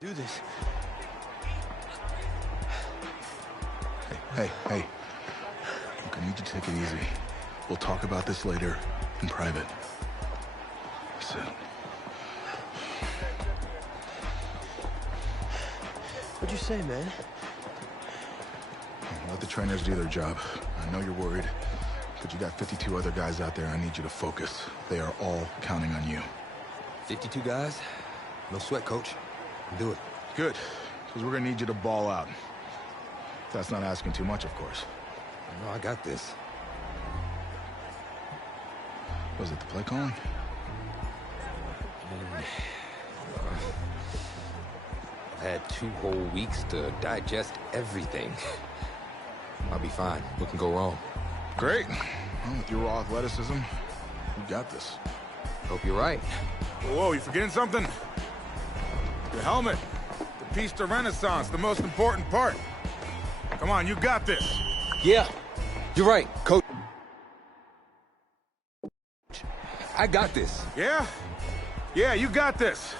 Do this. Hey. Look, I need you to take it easy. We'll talk about this later in private. Sit. What'd you say, man? Let the trainers do their job. I know you're worried, but you got 52 other guys out there. I need you to focus. They are all counting on you. 52 guys? No sweat, coach. Do it. Good, because we're gonna need you to ball out. That's not asking too much, of course. No, I got this. Was it the play calling? I've had 2 whole weeks to digest everything. I'll be fine. What can go wrong? Great. Well, with your raw athleticism, you got this. Hope you're right. Whoa, you forgetting something? Your helmet. The piece de renaissance, the most important part. Come on, you got this. Yeah, you're right, coach. I got this. Yeah? Yeah, you got this.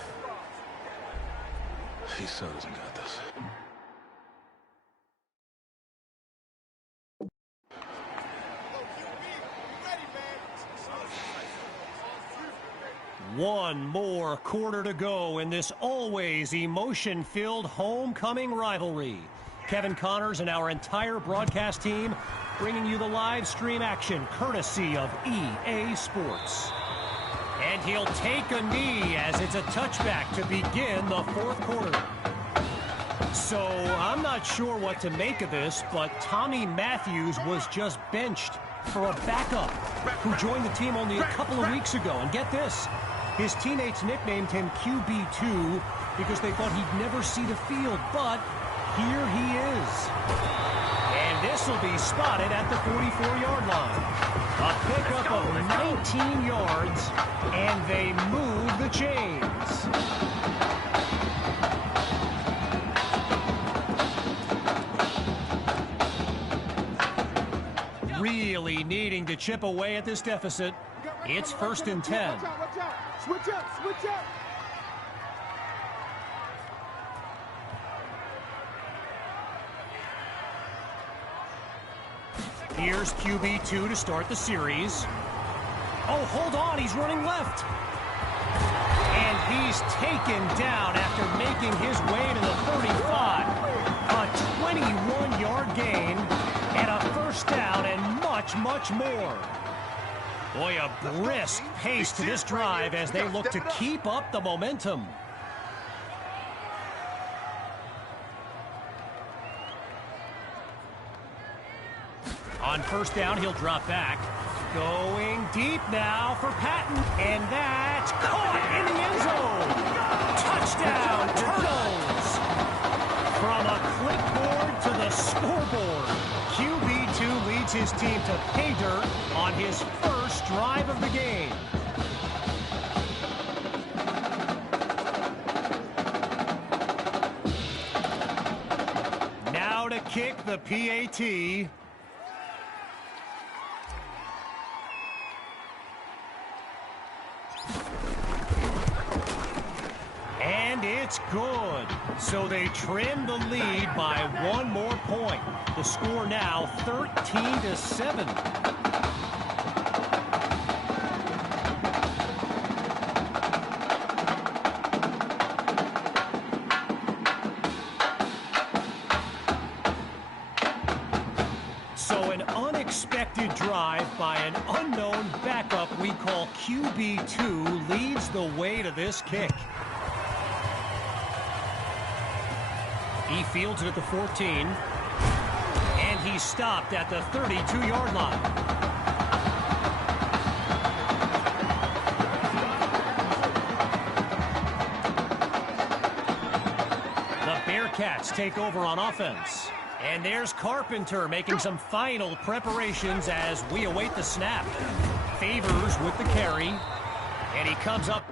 He so doesn't got this. One more quarter to go in this always emotion-filled homecoming rivalry. Kevin Connors and our entire broadcast team bringing you the live stream action courtesy of EA Sports. And he'll take a knee as it's a touchback to begin the fourth quarter. So I'm not sure what to make of this, but Tommy Matthews was just benched for a backup who joined the team only a couple of weeks ago. And get this, his teammates nicknamed him QB2 because they thought he'd never see the field, but here he is. And this will be spotted at the 44-yard line. A pickup of 19 yards, and they move the chains. Really needing to chip away at this deficit. It's 1st and 10. Watch out. Switch up. Here's QB2 to start the series. Oh, hold on, he's running left. And he's taken down after making his way to the 35. A 21-yard gain and a first down and much more. Boy, a brisk pace to this drive as they look to keep up the momentum. On first down, he'll drop back. Going deep now for Patton. And that's caught in the end zone. Touchdown, Turtles. From a clipboard to the scoreboard, QB2 leads his team to pay dirt on his first drive of the game. Now to kick the PAT. And it's good. So they trim the lead by 1 more point. The score now 13-7. So an unexpected drive by an unknown backup we call QB2 leads the way to this kick. He fields it at the 14, and he's stopped at the 32-yard line. The Bearcats take over on offense. And there's Carpenter making some final preparations as we await the snap. Favors with the carry, and he comes up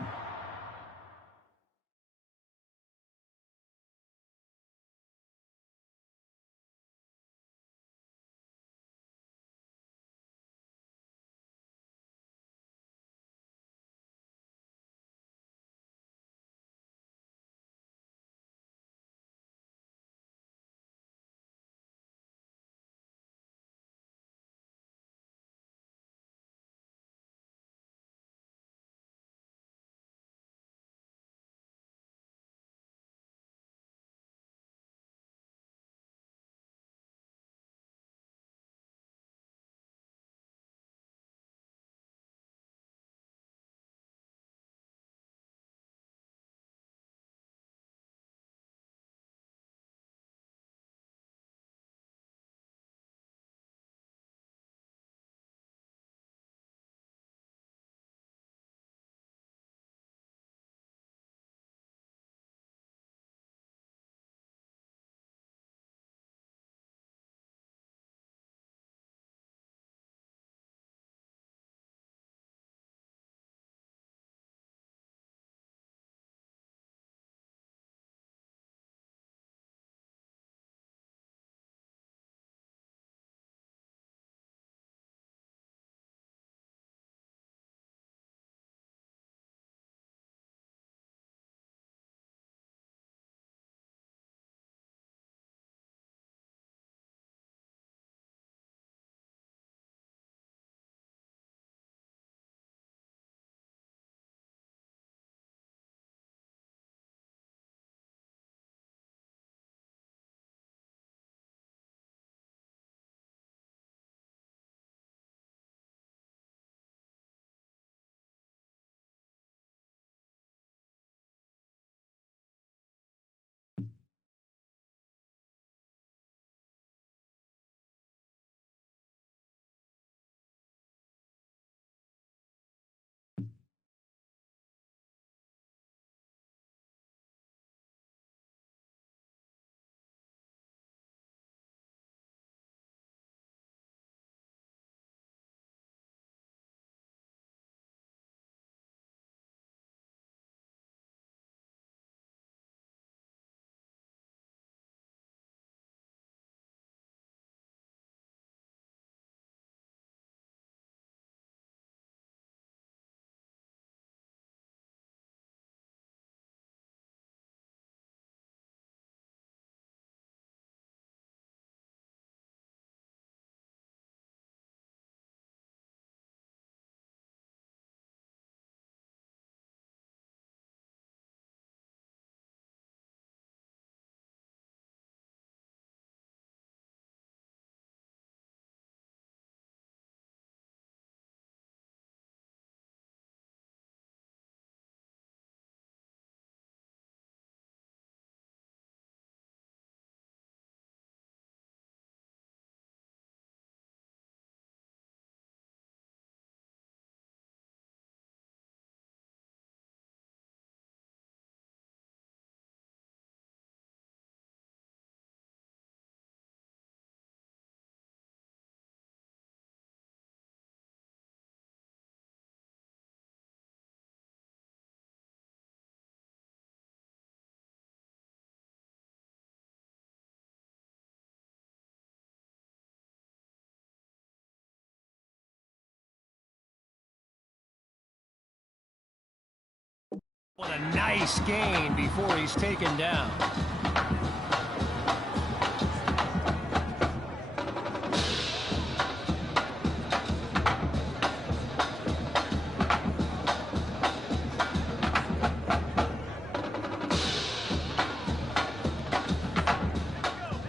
What a nice gain before he's taken down.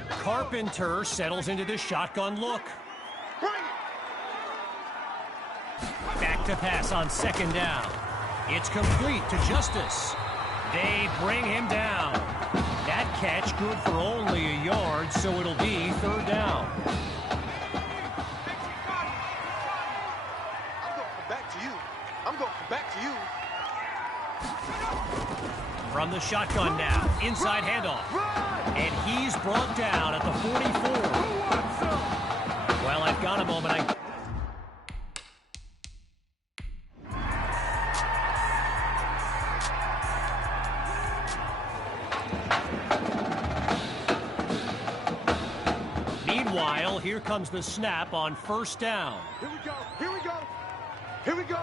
Carpenter settles into the shotgun look. Back to pass on second down. It's complete to Justice. They bring him down. That catch good for only a yard, so it'll be third down. I'm going back to you. I'm going back to you. From the shotgun now, inside handoff. And he's brought down at the 44. Well, I've got a moment. Meanwhile, here comes the snap on first down. Here we go. Here we go. Here we go.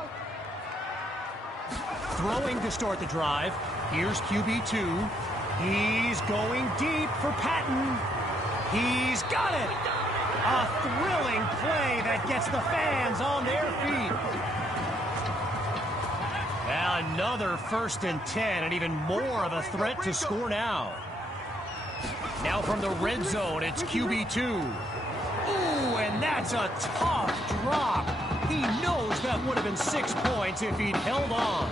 Throwing to start the drive. Here's QB2. He's going deep for Patton. He's got it. A thrilling play that gets the fans on their feet. Another 1st and 10, and even more of a threat to score now. Now from the red zone, it's QB2. Ooh, and that's a tough drop. He knows that would have been 6 points if he'd held on.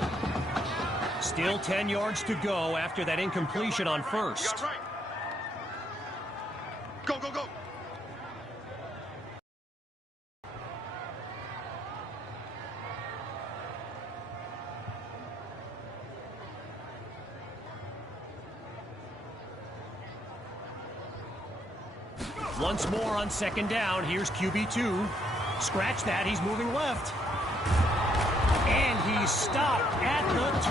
Still 10 yards to go after that incompletion on first. Right. Go, go, go. Once more on second down, here's QB2. Scratch that, he's moving left. And he's stopped at the 2.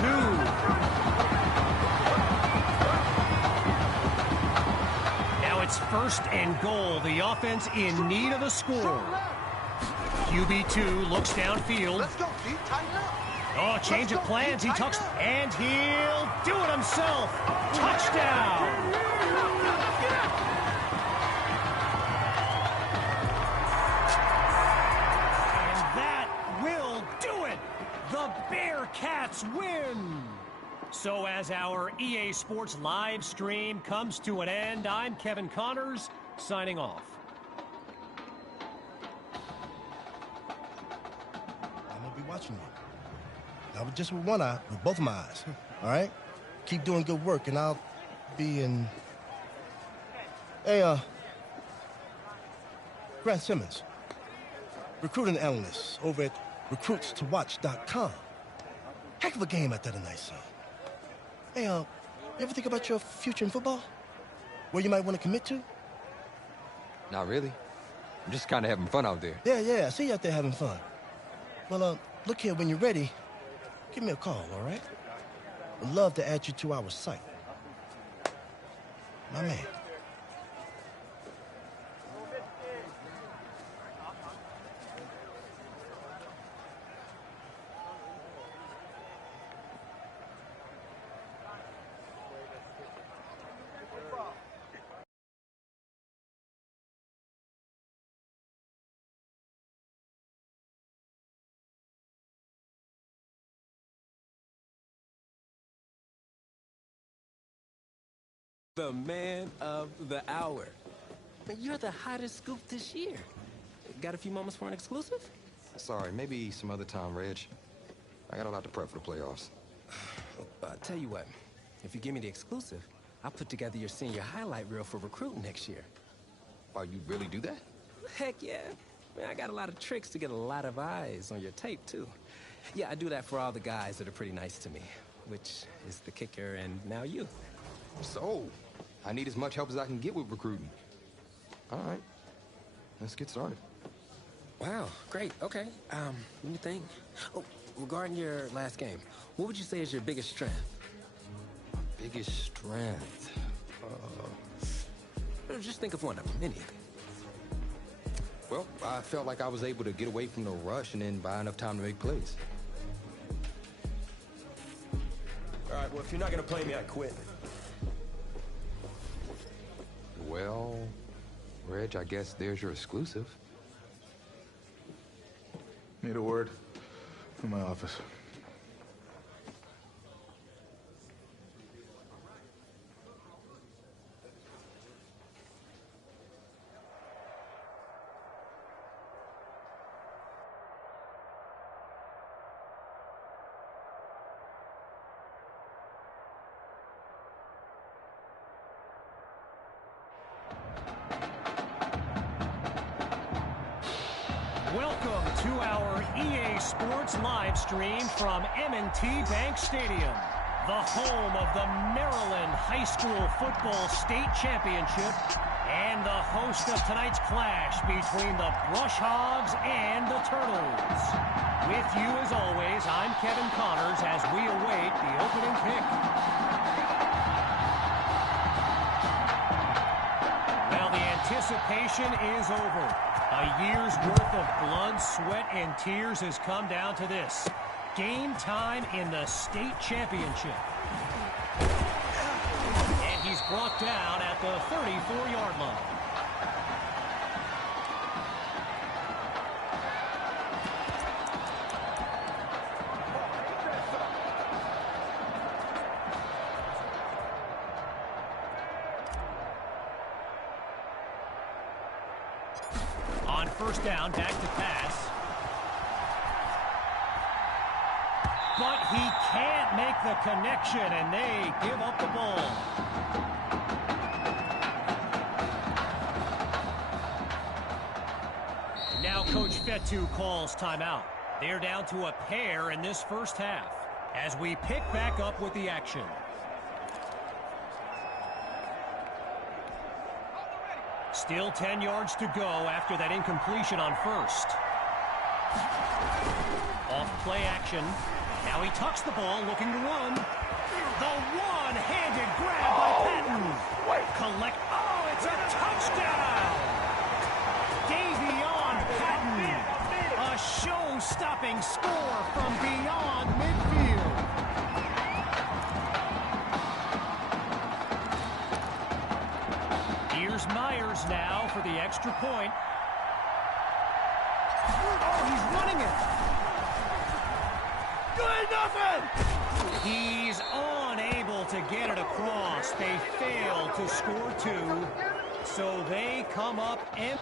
Now it's 1st and goal. The offense in need of a score. QB2 looks downfield. Let's go, D. Tighten up. Oh, change of plans. He tucks, and he'll do it himself. Touchdown. The Bearcats win! So as our EA Sports live stream comes to an end, I'm Kevin Connors, signing off. I'm going to be watching you. Not just with one eye, with both of my eyes. All right? Keep doing good work, and I'll be in... Hey, Grant Simmons, recruiting analyst over at recruitstowatch.com. Heck of a game out there tonight, son. Hey, you ever think about your future in football? Where you might want to commit to? Not really. I'm just kind of having fun out there. Yeah, I see you out there having fun. Well, look here, when you're ready, give me a call, all right? I'd love to add you to our site. My man. The man of the hour. You're the hottest scoop this year. Got a few moments for an exclusive? Sorry, maybe some other time, Reg. I got a lot to prep for the playoffs. Tell you what, if you give me the exclusive, I'll put together your senior highlight reel for recruiting next year. Oh, you really do that? Heck yeah. Man, I got a lot of tricks to get a lot of eyes on your tape, too. Yeah, I do that for all the guys that are pretty nice to me, which is the kicker and now you. So, I need as much help as I can get with recruiting. All right, let's get started. Wow, great, okay. Let me think. Oh, regarding your last game, what would you say is your biggest strength? My biggest strength? Just think of one of them, anything. Well, I felt like I was able to get away from the rush and then buy enough time to make plays. All Well, if you're not gonna play me, I quit. Well, Reg, I guess there's your exclusive. Need a word from my office. Welcome to our EA Sports live stream from M&T Bank Stadium, the home of the Maryland High School Football State Championship and the host of tonight's clash between the Brush Hogs and the Turtles. With you as always, I'm Kevin Connors as we await the opening kick. Well, the anticipation is over. A year's worth of blood, sweat, and tears has come down to this. Game time in the state championship. And he's brought down at the 34-yard line. On first down, back to pass. But he can't make the connection, and they give up the ball. Now Coach Fetu calls timeout. They're down to a pair in this first half as we pick back up with the action. Still 10 yards to go after that incompletion on first. Off play action. Now he tucks the ball, looking to run. The one-handed grab by Patton. Collect. Oh, it's a touchdown! Davion Patton. A show-stopping score from beyond midfield. Here's Myers now for the extra point. Oh, he's running it. Good nothing! He's unable to get it across. They failed to score two, so they come up and...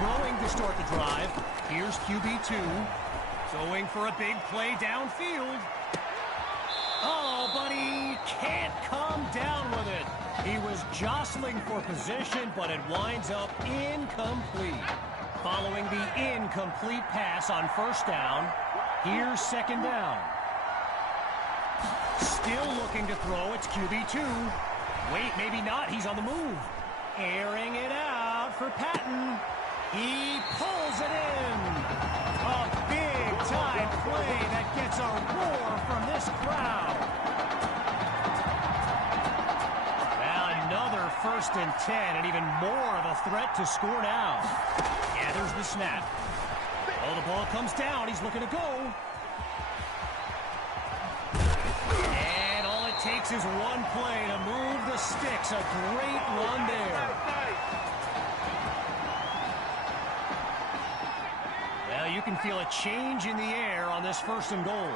Throwing to start the drive. Here's QB2. Going for a big play downfield. Oh, but he can't come down with it. He was jostling for position, but it winds up incomplete. Following the incomplete pass on first down, here's second down. Still looking to throw, it's QB2. Wait, maybe not, he's on the move. Airing it out for Patton. He pulls it in. A big-time play that gets a roar from this crowd. Another 1st and 10, and even more of a threat to score now. Gathers the snap. Oh, the ball comes down. He's looking to go. And all it takes is one play to move the sticks. A great run there. You can feel a change in the air on this 1st and goal.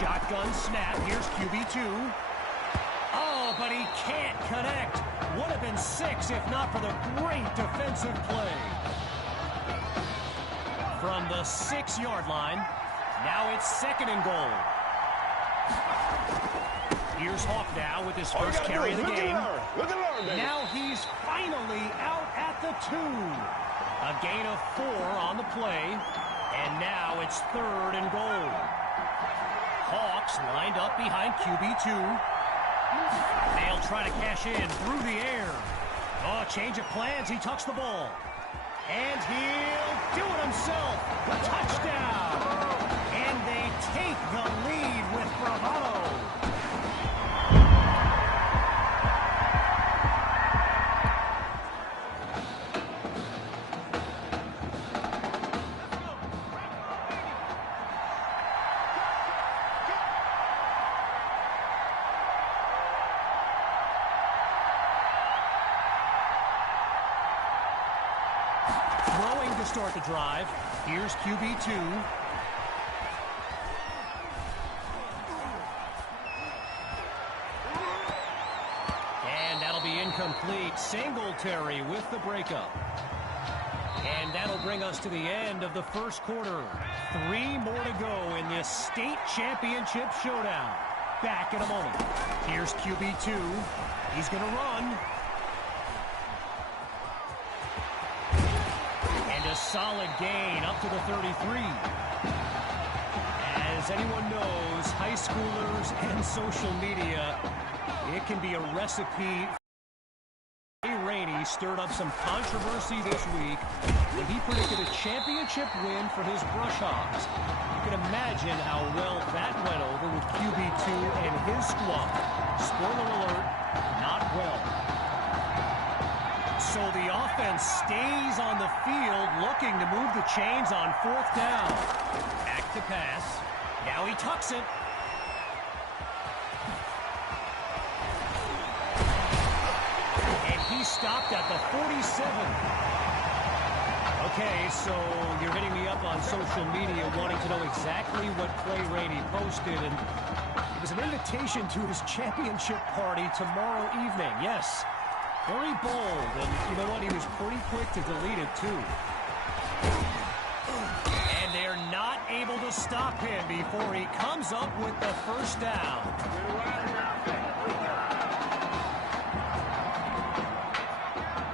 Shotgun snap. Here's QB2. Oh, but he can't connect. Would have been 6 if not for the great defensive play. From the 6-yard line, now it's 2nd and goal. Here's Hawk now with his first carry of the game. Now he's finally out at the 2. A gain of 4 on the play, and now it's 3rd and goal. Hawks lined up behind QB2. They'll try to cash in through the air. Oh, change of plans. He tucks the ball. And he'll do it himself. A touchdown. And they take the lead with bravado. Throwing to start the drive. Here's QB2. And that'll be incomplete. Singletary with the breakup. And that'll bring us to the end of the first quarter. 3 more to go in this state championship showdown. Back in a moment. Here's QB2. He's going to run. A solid gain up to the 33. As anyone knows, high schoolers and social media, it can be a recipe. Rainey stirred up some controversy this week when he predicted a championship win for his Brush Hogs. You can imagine how well that went over with QB2 and his squad. Spoiler alert, not well. So the offense stays on the field looking to move the chains on 4th down. Back to pass. Now he tucks it. And he's stopped at the 47. Okay, so you're hitting me up on social media wanting to know exactly what Clay Rainey posted. And it was an invitation to his championship party tomorrow evening. Yes. Very bold, and you know what? He was pretty quick to delete it, too. And they're not able to stop him before he comes up with the first down.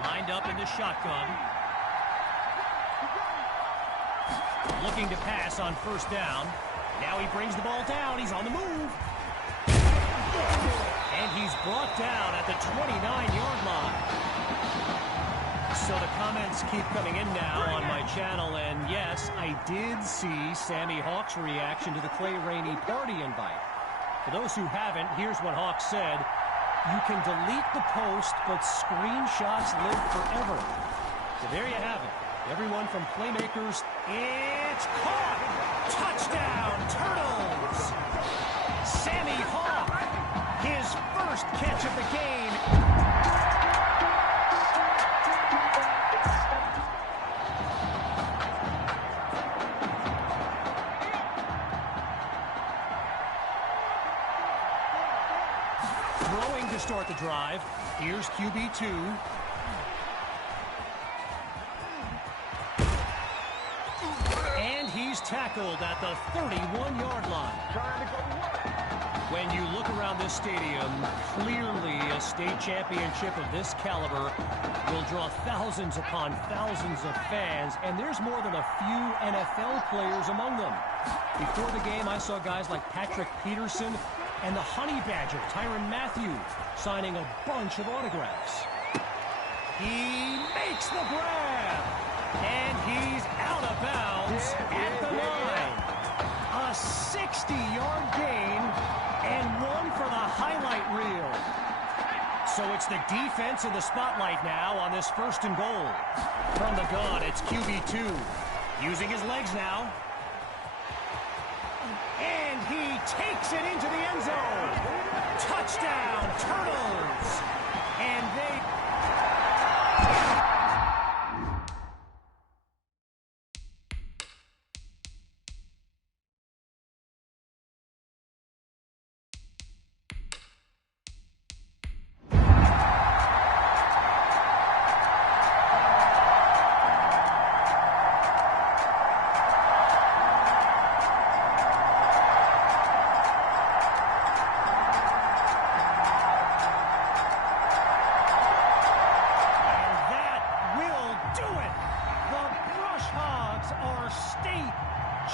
Lined up in the shotgun. Looking to pass on 1st down. Now he brings the ball down. He's on the move. And he's brought down at the 29-yard line. So the comments keep coming in now on my channel. And yes, I did see Sammy Hawk's reaction to the Clay Rainey party invite. For those who haven't, here's what Hawk said. You can delete the post, but screenshots live forever. So there you have it. Everyone from Playmakers, it's caught! Touchdown, Turtles! Sammy Hawk, his first catch of the game. Throwing to start the drive. Here's QB2. And he's tackled at the 31-yard line. When you look around this stadium, clearly a state championship of this caliber will draw thousands upon thousands of fans, and there's more than a few NFL players among them. Before the game, I saw guys like Patrick Peterson and the Honey Badger, Tyrann Mathieu, signing a bunch of autographs. He makes the grab, and he's out of bounds at the 9. A 60-yard gain, and one for the highlight reel. So it's the defense in the spotlight now on this 1st and goal. From the gun, it's QB2. Using his legs now. And he takes it into the end zone. Touchdown, Turtles. And they...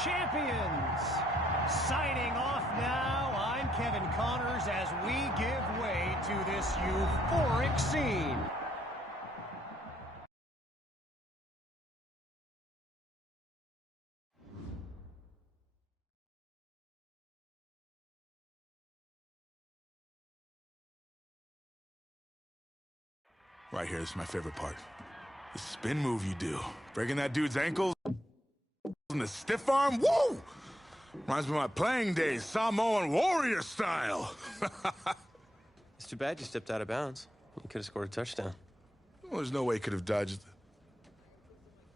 champions. Signing off now, I'm Kevin Connors as we give way to this euphoric scene. Right here, this is my favorite part. The spin move you do. Breaking that dude's ankles and the stiff arm, woo! Reminds me of my playing days, Samoan warrior style. It's too bad you stepped out of bounds. You could have scored a touchdown. Well, there's no way he could have dodged.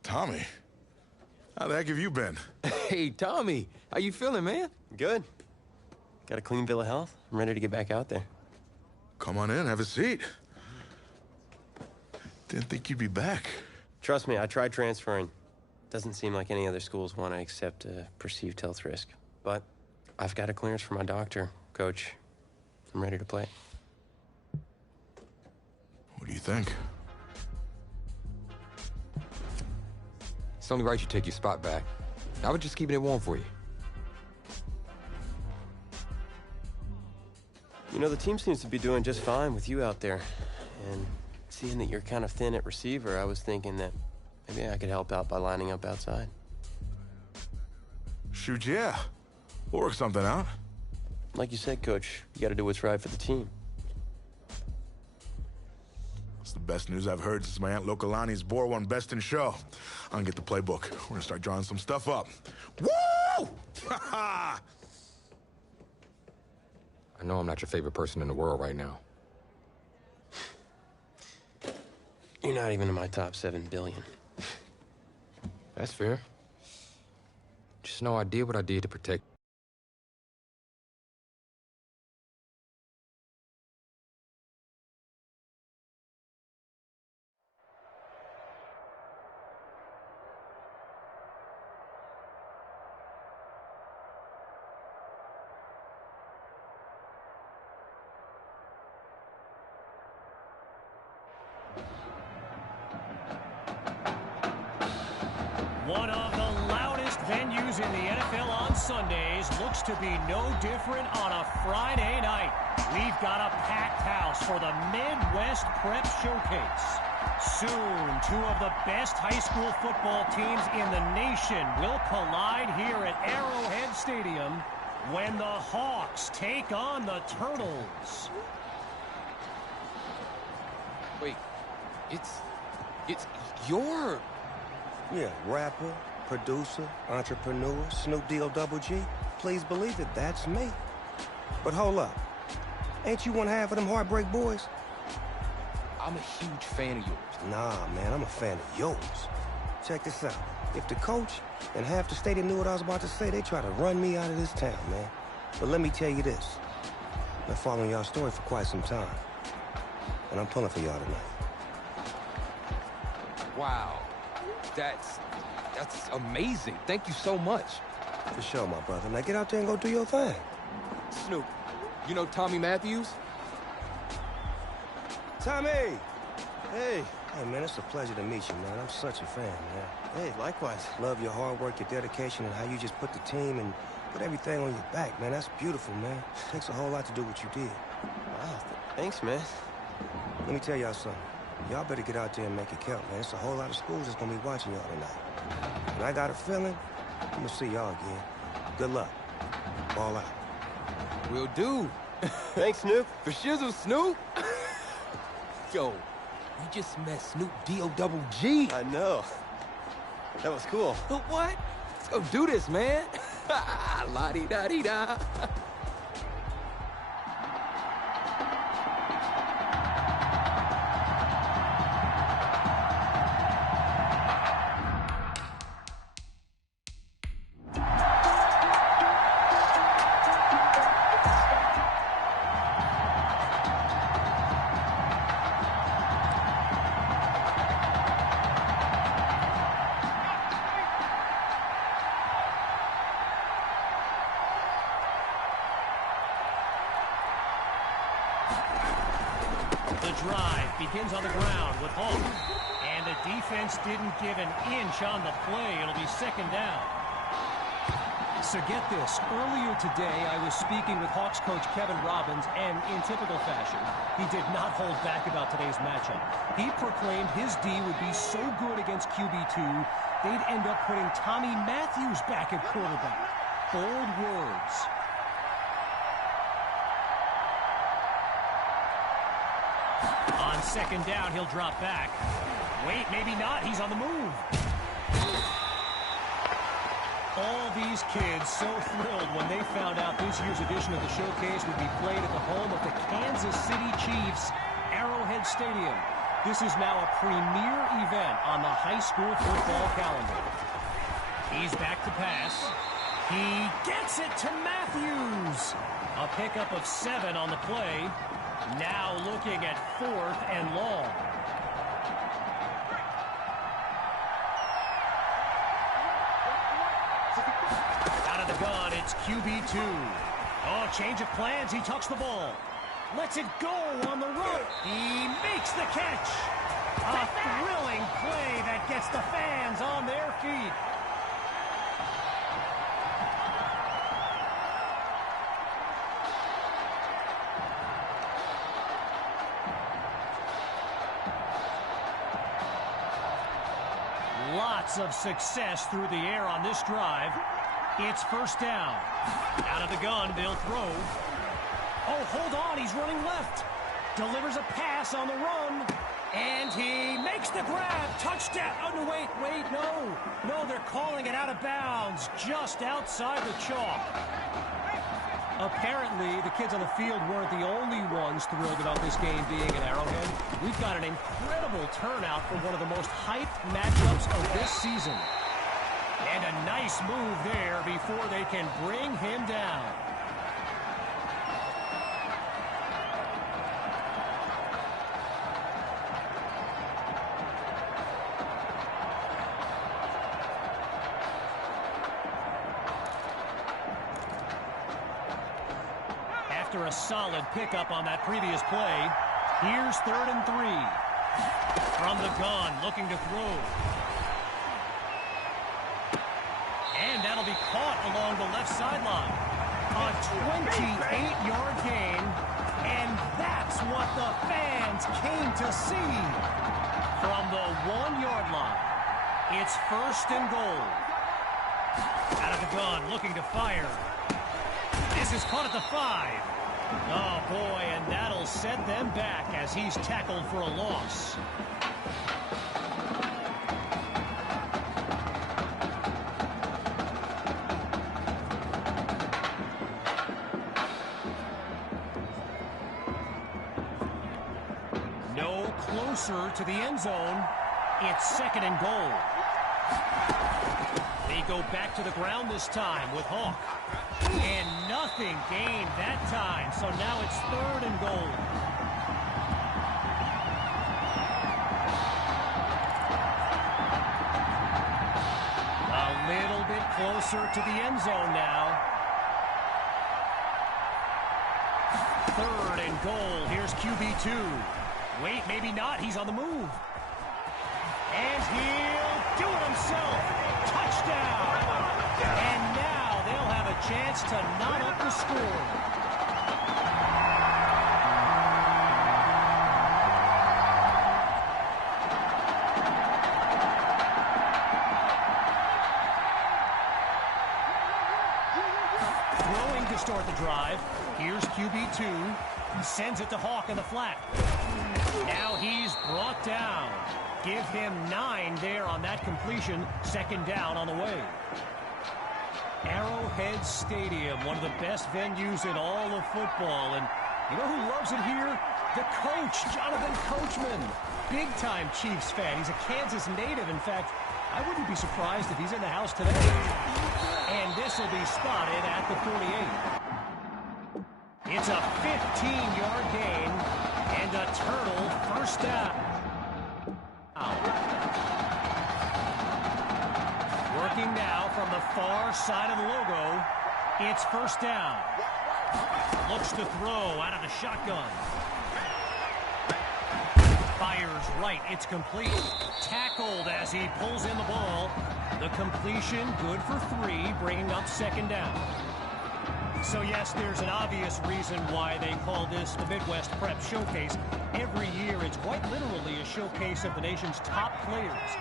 Tommy, how the heck have you been? Hey, Tommy, how you feeling, man? Good. Got a clean bill of health. I'm ready to get back out there. Come on in, have a seat. Didn't think you'd be back. Trust me, I tried transferring. Doesn't seem like any other schools want to accept a perceived health risk. But I've got a clearance from my doctor, Coach. I'm ready to play. What do you think? It's only right you take your spot back. I was just keeping it warm for you. You know, the team seems to be doing just fine with you out there. And seeing that you're kind of thin at receiver, I was thinking that maybe I could help out by lining up outside. Shoot, yeah. We'll work something out. Like you said, Coach, you got to do what's right for the team. It's the best news I've heard since my Aunt Lokalani's Boar won Best in Show. I'm gonna get the playbook. We're gonna start drawing some stuff up. Woo! I know I'm not your favorite person in the world right now. You're not even in my top 7 billion. That's fair. Just know I did what I did to protect. One of the loudest venues in the NFL on Sundays looks to be no different on a Friday night. We've got a packed house for the Midwest Prep Showcase. Soon, 2 of the best high school football teams in the nation will collide here at Arrowhead Stadium when the Hawks take on the Turtles. Wait, it's your... Yeah, rapper, producer, entrepreneur, Snoop D-O-double-G. Please believe it, that's me. But hold up. Ain't you one half of them Heartbreak Boys? I'm a huge fan of yours. Nah, man, I'm a fan of yours. Check this out. If the coach and half the stadium knew what I was about to say, they try to run me out of this town, man. But let me tell you this. I've been following y'all's story for quite some time. And I'm pulling for y'all tonight. Wow. That's amazing. Thank you so much. For sure, my brother. Now get out there and go do your thing. Snoop, you know Tommy Matthews? Tommy! Hey, man, it's a pleasure to meet you, man. I'm such a fan, man. Hey, likewise. Love your hard work, your dedication, and how you just put the team and put everything on your back, man. That's beautiful, man. Takes a whole lot to do what you did. Wow, thanks, man. Let me tell y'all something. Y'all better get out there and make it count, man. It's a whole lot of schools that's gonna be watching y'all tonight. And I got a feeling I'm gonna see y'all again. Good luck. Ball out. Will do. Thanks, Snoop. For shizzle, Snoop. Yo, you just met Snoop D-O-double-G. I know. That was cool. What? Let's go do this, man. La-di-da-di-da. The drive begins on the ground with Hawk. And the defense didn't give an inch on the play. It'll be second down. So get this. Earlier today, I was speaking with Hawks coach Kevin Robbins, and in typical fashion, he did not hold back about today's matchup. He proclaimed his D would be so good against QB2, they'd end up putting Tommy Matthews back at quarterback. Bold words. On second down, he'll drop back. Wait, maybe not. He's on the move. All these kids so thrilled when they found out this year's edition of the showcase would be played at the home of the Kansas City Chiefs, Arrowhead Stadium. This is now a premier event on the high school football calendar. He's back to pass. He gets it to Matthews. A pickup of 7 on the play. Now looking at 4th and long. Out of the gun, it's QB2. Oh, change of plans. He tucks the ball. Lets it go on the run. He makes the catch. A thrilling play that gets the fans on their feet. Lots of success through the air on this drive. It's first down. Out of the gun, they'll throw. Oh, hold on, he's running left. Delivers a pass on the run. And he makes the grab. Touchdown. Oh, no, wait, no. No, they're calling it out of bounds. Just outside the chalk. Apparently, the kids on the field weren't the only ones thrilled about this game being at Arrowhead. We've got an incredible turnout for one of the most hyped matchups of this season. And a nice move there before they can bring him down. After a solid pickup on that previous play, here's 3rd and 3. From the gun, looking to throw. And that'll be caught along the left sideline. A 28-yard gain, and that's what the fans came to see. From the 1-yard line, it's 1st and goal. Out of the gun, looking to fire. This is caught at the 5. Oh, boy, and that'll set them back as he's tackled for a loss. No closer to the end zone. It's 2nd and goal. They go back to the ground this time with Hawk. And nothing gained that time, so now it's 3rd and goal. A little bit closer to the end zone now. 3rd and goal. Here's QB2. Wait, maybe not. He's on the move. And he'll do it himself. Touchdown. And now they'll have a chance to knot up the score. Throwing to start the drive. Here's QB2. Sends it to Hawk in the flat. Now he's brought down. Give him 9 there on that completion. 2nd down on the way. Arrowhead Stadium, one of the best venues in all of football. And you know who loves it here? The coach, Jonathan Coachman. Big-time Chiefs fan. He's a Kansas native. In fact, I wouldn't be surprised if he's in the house today. And this will be spotted at the 48. It's a 15-yard gain and a turtle first down. Working now from the far side of the logo. It's 1st down. Looks to throw out of the shotgun. Fires right. It's complete. Tackled as he pulls in the ball. The completion good for 3, bringing up 2nd down. So yes, there's an obvious reason why they call this the Midwest Prep Showcase. Every year, it's quite literally a showcase of the nation's top players.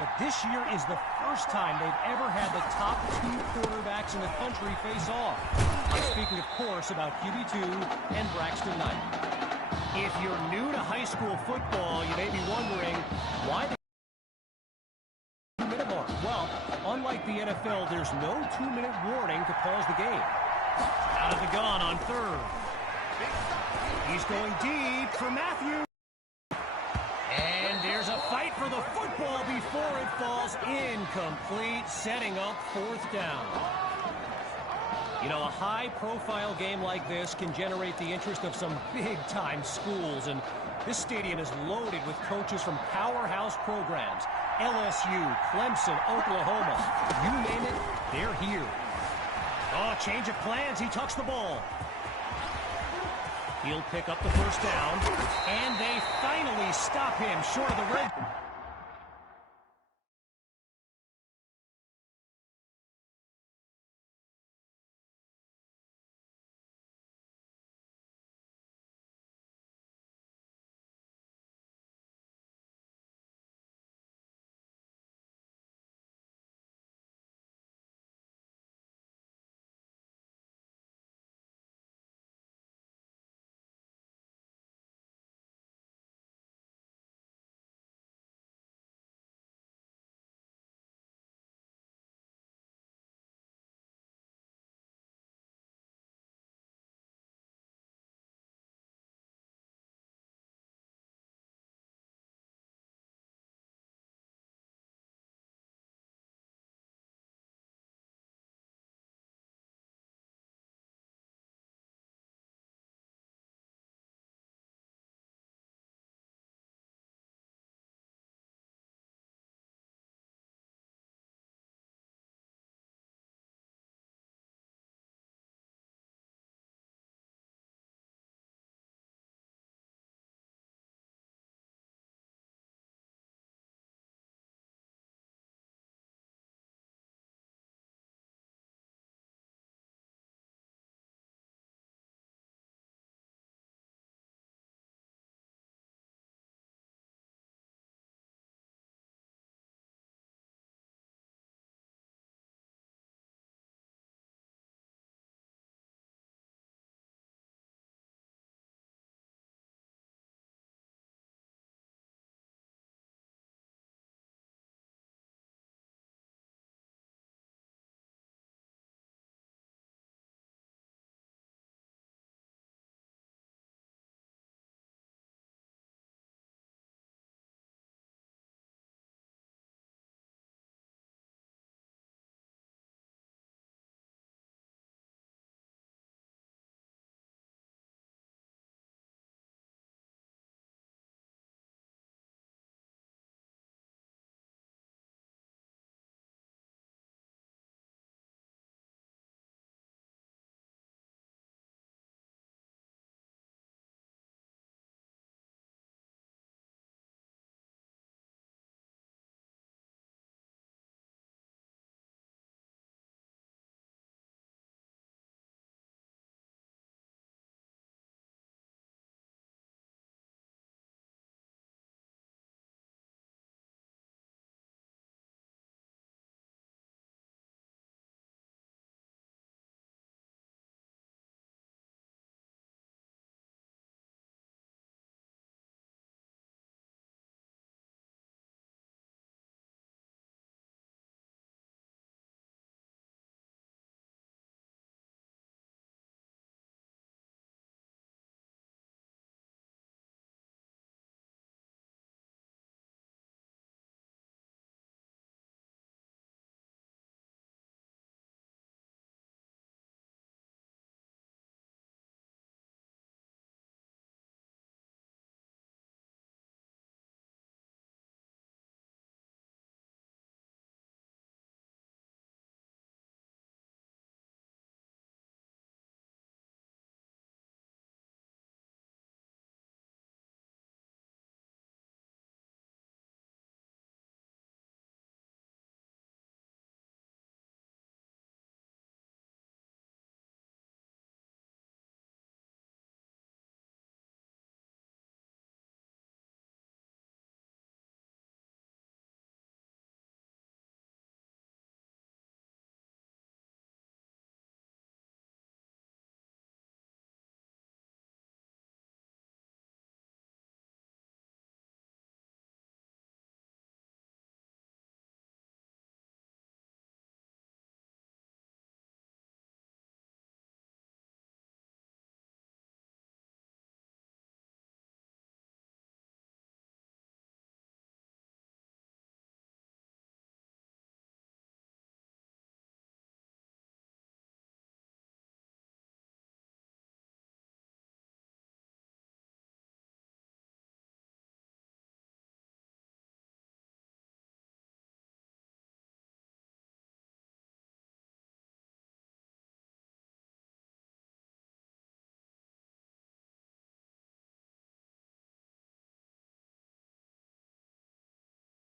But this year is the first time they've ever had the top 2 quarterbacks in the country face off. I'm speaking, of course, about QB2 and Braxton Knight. If you're new to high school football, you may be wondering why the 2-minute mark. Well, unlike the NFL, there's no 2-minute warning to pause the game. Out of the gun on third. He's going deep for Matthew. And there's a fight for the football before it falls incomplete, setting up fourth down. You know, a high-profile game like this can generate the interest of some big-time schools, and this stadium is loaded with coaches from powerhouse programs. LSU, Clemson, Oklahoma, you name it, they're here. Oh, change of plans, he tucks the ball. He'll pick up the first down, and they finally stop him short of the red.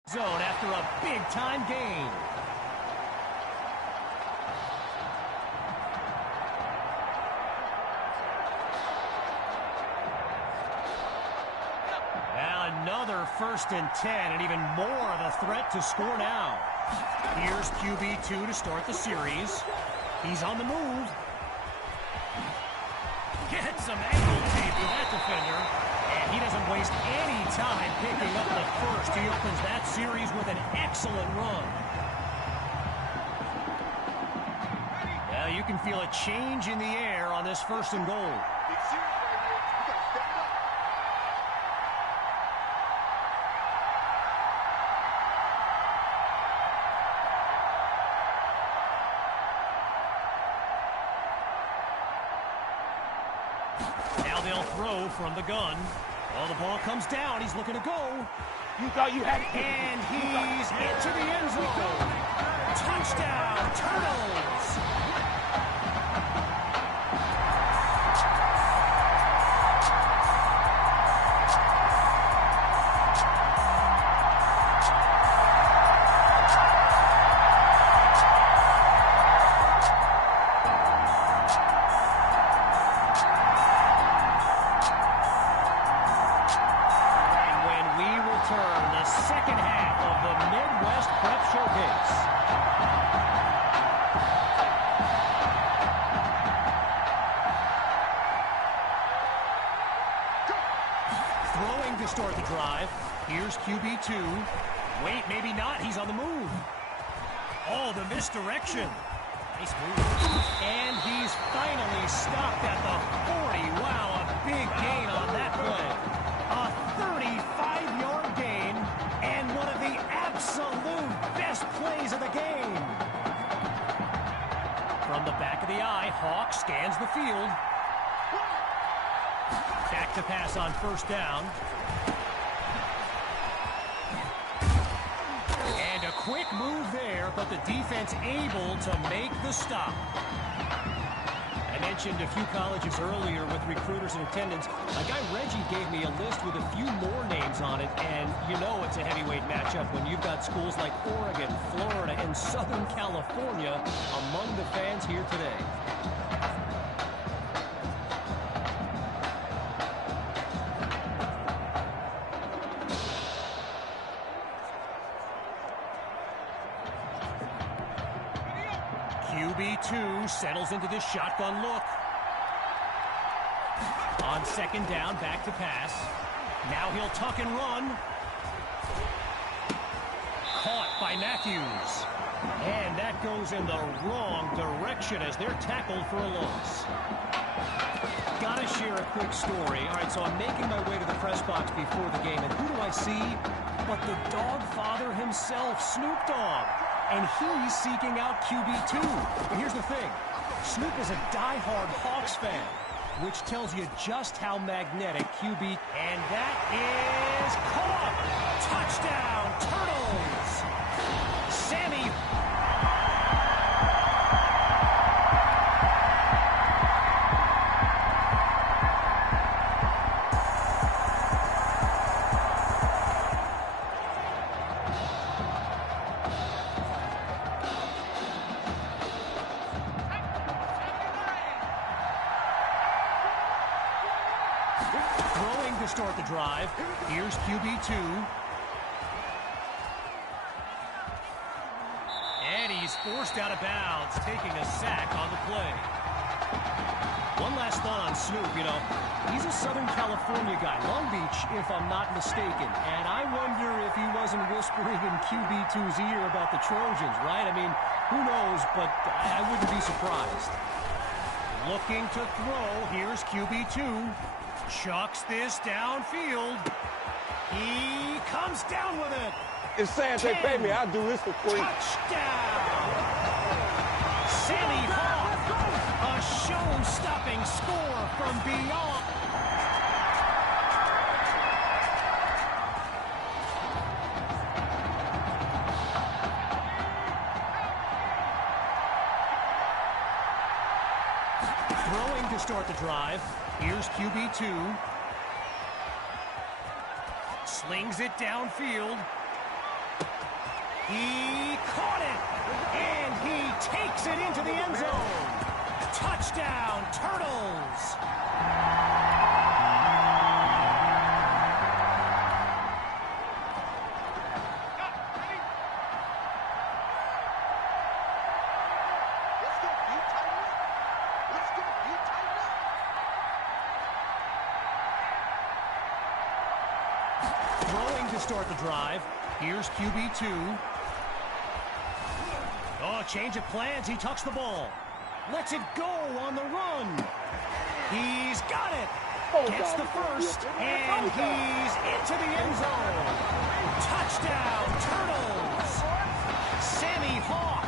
Zone after a big-time gain. Another 1st and 10, and even more of a threat to score now. Here's QB2 to start the series. He's on the move. Gets some ankle tape with that defender. And he doesn't waste any time picking up the first. He opens that series with an excellent run. Now you can feel a change in the air on this 1st and goal. Now they'll throw from the gun. Well, the ball comes down. He's looking to go. You thought you had it. And he's into the end zone. Touchdown, Turtles! Start the drive. Here's QB2. Wait, maybe not. He's on the move. Oh, the misdirection. Nice move. And he's finally stopped at the 40. Wow, a big gain on that play. A 35-yard gain and one of the absolute best plays of the game. From the back of the eye, Hawk scans the field. Back to pass on 1st down. And a quick move there, but the defense able to make the stop. I mentioned a few colleges earlier with recruiters in attendance. My guy Reggie gave me a list with a few more names on it, and you know it's a heavyweight matchup when you've got schools like Oregon, Florida, and Southern California among the fans here today. QB2 settles into this shotgun look. On 2nd down, back to pass. Now he'll tuck and run. Caught by Matthews. And that goes in the wrong direction as they're tackled for a loss. Gotta share a quick story. All right, so I'm making my way to the press box before the game, and who do I see but the dog father himself, Snoop Dogg. And he's seeking out QB2. But here's the thing. Snoop is a diehard Hawks fan, which tells you just how magnetic QB... And that is caught! Touchdown, Turtles! Sammy... Throwing to start the drive. Here's QB2. And he's forced out of bounds, taking a sack on the play. One last thought on Snoop, you know, he's a Southern California guy, Long Beach, if I'm not mistaken. And I wonder if he wasn't whispering in QB2's ear about the Trojans, right? I mean, who knows, but I wouldn't be surprised. Looking to throw, here's QB2. Chucks this downfield. He comes down with it. It's sad they pay me. I'll do this for free. Touchdown! Sammy Hawk, a show-stopping score from beyond. Throwing to start the drive. Here's QB2. Slings it downfield. He caught it, and he takes it into the end zone. Touchdown, Turtles! Throwing to start the drive. Here's QB2. Oh, change of plans. He tucks the ball. Lets it go on the run. He's got it. Gets the first, and he's into the end zone. Touchdown, Turtles. Sammy Hawk.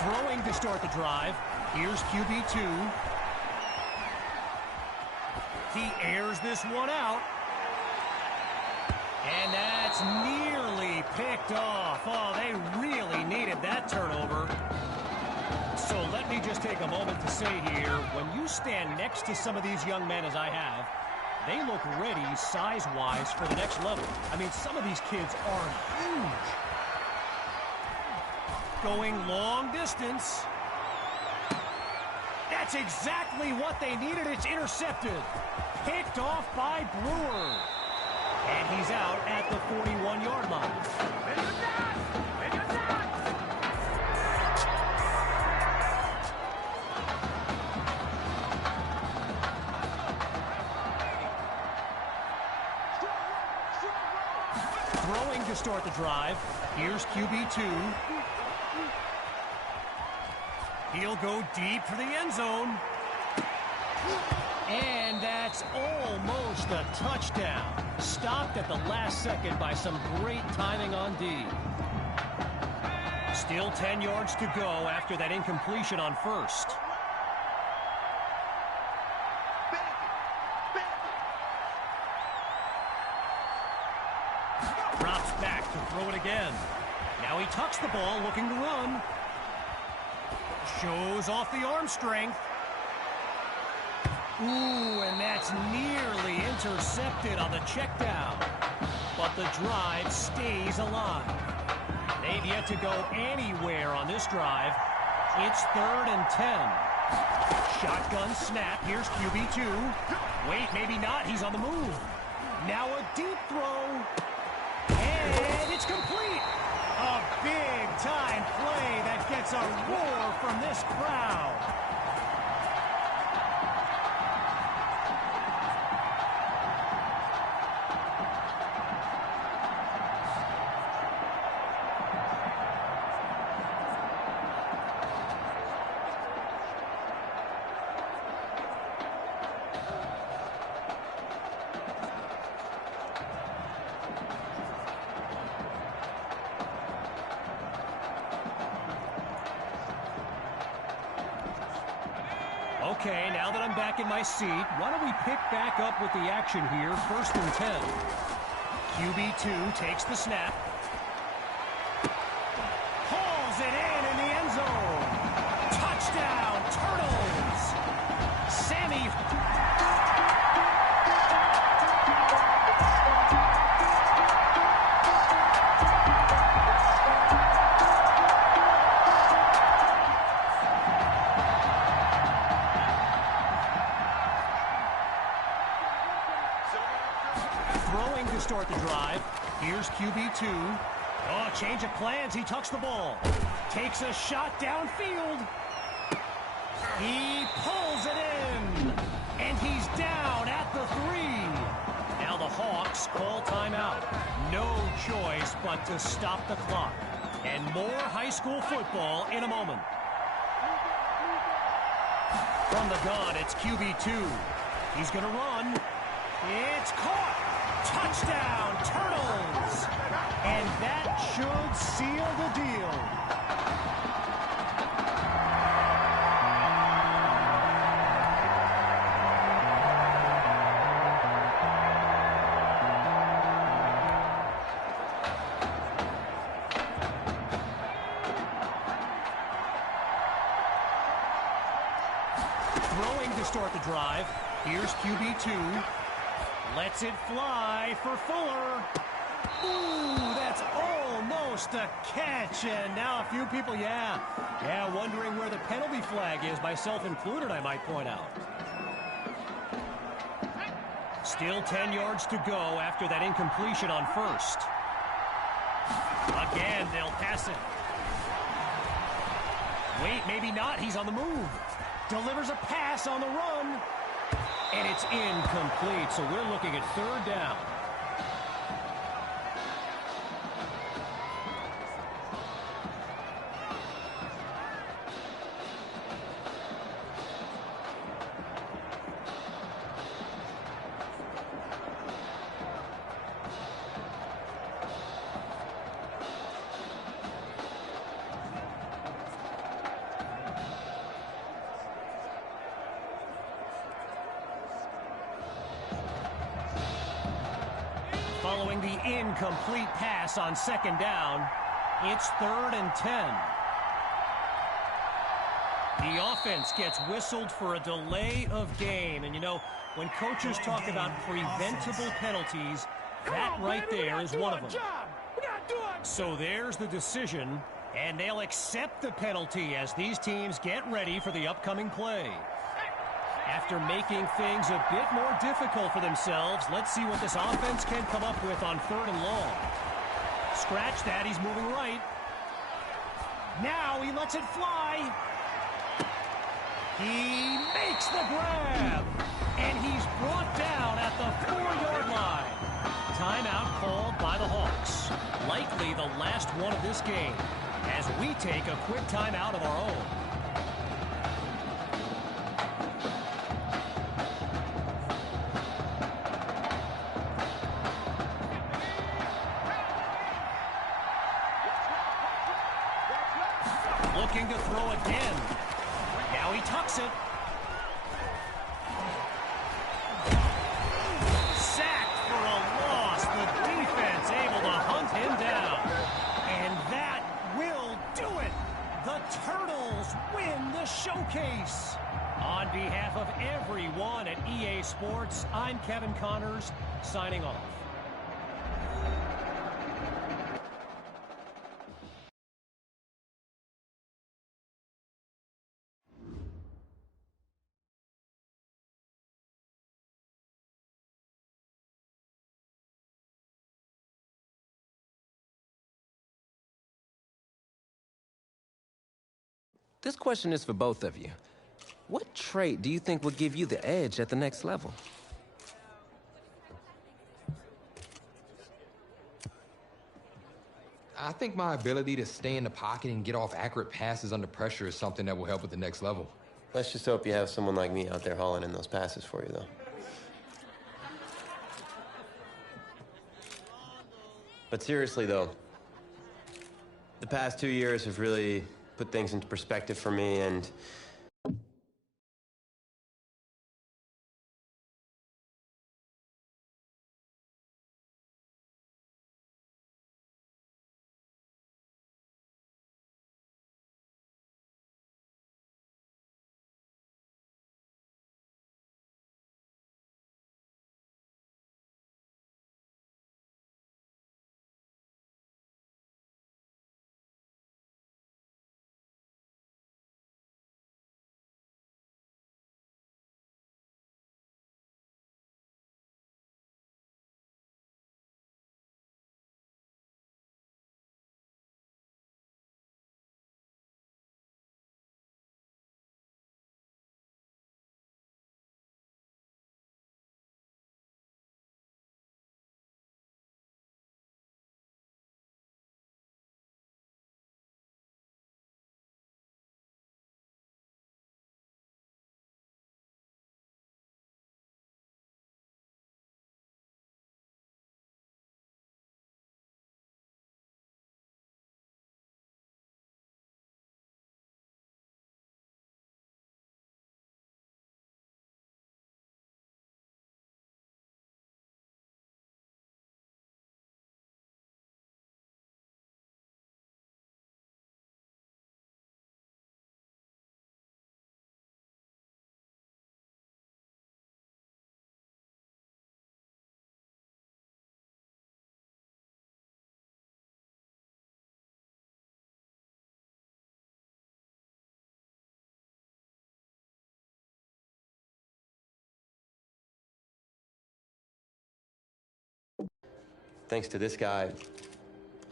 Throwing to start the drive. Here's QB2. He airs this one out. And that's nearly picked off. Oh, they really needed that turnover. So let me just take a moment to say here, when you stand next to some of these young men as I have, they look ready size-wise for the next level. I mean, some of these kids are huge. Going long distance. That's exactly what they needed. It's intercepted. Picked off by Brewer. And he's out at the 41-yard line. Throwing to start the drive. Here's QB2. He'll go deep for the end zone. And that's almost a touchdown. Stopped at the last second by some great timing on D. Still 10 yards to go after that incompletion on first. Drops back to throw it again. Now he tucks the ball, looking to run. Shows off the arm strength. Ooh, and that's nearly intercepted on the check down. But the drive stays alive. They've yet to go anywhere on this drive. It's 3rd and 10. Shotgun snap. Here's QB2. Wait, maybe not. He's on the move. Now a deep throw. And it's complete. A big-time play that gets a roar from this crowd. Okay, now that I'm back in my seat, why don't we pick back up with the action here, 1st and 10. QB2 takes the snap. Hauls it in the end zone. Touchdown, Turtles! Sammy... Throwing to start the drive. Here's QB2. Oh, change of plans. He tucks the ball. Takes a shot downfield. He pulls it in. And he's down at the 3. Now the Hawks call timeout. No choice but to stop the clock. And more high school football in a moment. From the gun, it's QB2. He's going to run. It's caught. Touchdown, Turtles! And that should seal the deal. Throwing to start the drive. Here's QB2. Lets it fly for Fuller. Ooh, that's almost a catch. And now a few people, wondering where the penalty flag is, myself included, I might point out. Still 10 yards to go after that incompletion on first. Again, they'll pass it. Wait, maybe not. He's on the move. Delivers a pass on the run. And it's incomplete, so we're looking at third down. Following the incomplete pass on second down, it's 3rd and 10. The offense gets whistled for a delay of game. And, you know, when coaches talk about preventable penalties, that right there is one of them. So there's the decision, and they'll accept the penalty as these teams get ready for the upcoming play. After making things a bit more difficult for themselves, let's see what this offense can come up with on 3rd and long. Scratch that, he's moving right. Now he lets it fly. He makes the grab. And he's brought down at the 4-yard line. Timeout called by the Hawks. Likely the last one of this game, as we take a quick timeout of our own. Looking to throw again. Now he tucks it. Sacked for a loss. The defense able to hunt him down. And that will do it. The Turtles win the showcase. On behalf of everyone at EA Sports, I'm Kevin Connors, signing off. This question is for both of you. What trait do you think will give you the edge at the next level? I think my ability to stay in the pocket and get off accurate passes under pressure is something that will help with the next level. Let's just hope you have someone like me out there hauling in those passes for you, though. But seriously, though, the past 2 years have really put things into perspective for me, and thanks to this guy,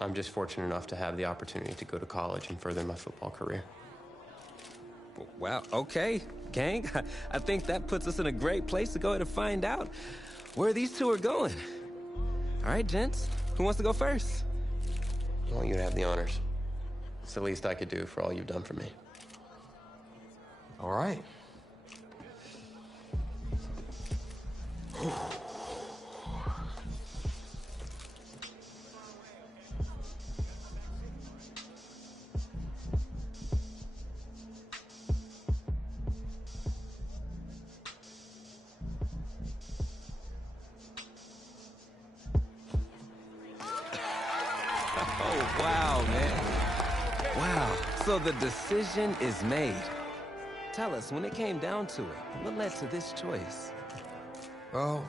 I'm just fortunate enough to have the opportunity to go to college and further my football career. Well, okay, gang. I think that puts us in a great place to go ahead and find out where these two are going. All right, gents, who wants to go first? I want you to have the honors. It's the least I could do for all you've done for me. All right. Oh, wow, man. Wow. So the decision is made. Tell us, when it came down to it, what led to this choice? Well,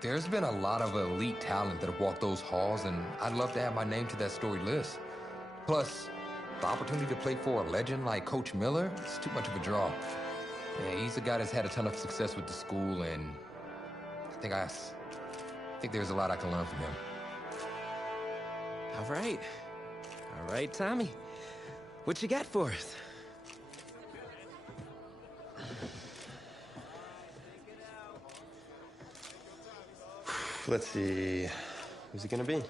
there's been a lot of elite talent that have walked those halls, and I'd love to add my name to that storied list. Plus, the opportunity to play for a legend like Coach Miller is too much of a draw. Yeah, he's a guy that's had a ton of success with the school, and I think there's a lot I can learn from him. All right. All right, Tommy. What you got for us? Let's see, who's it gonna be?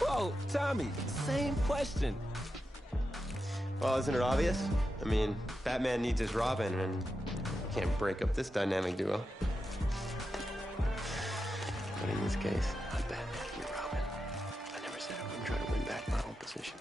Whoa, Tommy, same question. Well, isn't it obvious? I mean, Batman needs his Robin, and can't break up this dynamic duo. But in this case, I'm Batman, you're Robin. I never said I wouldn't try to win back my own position.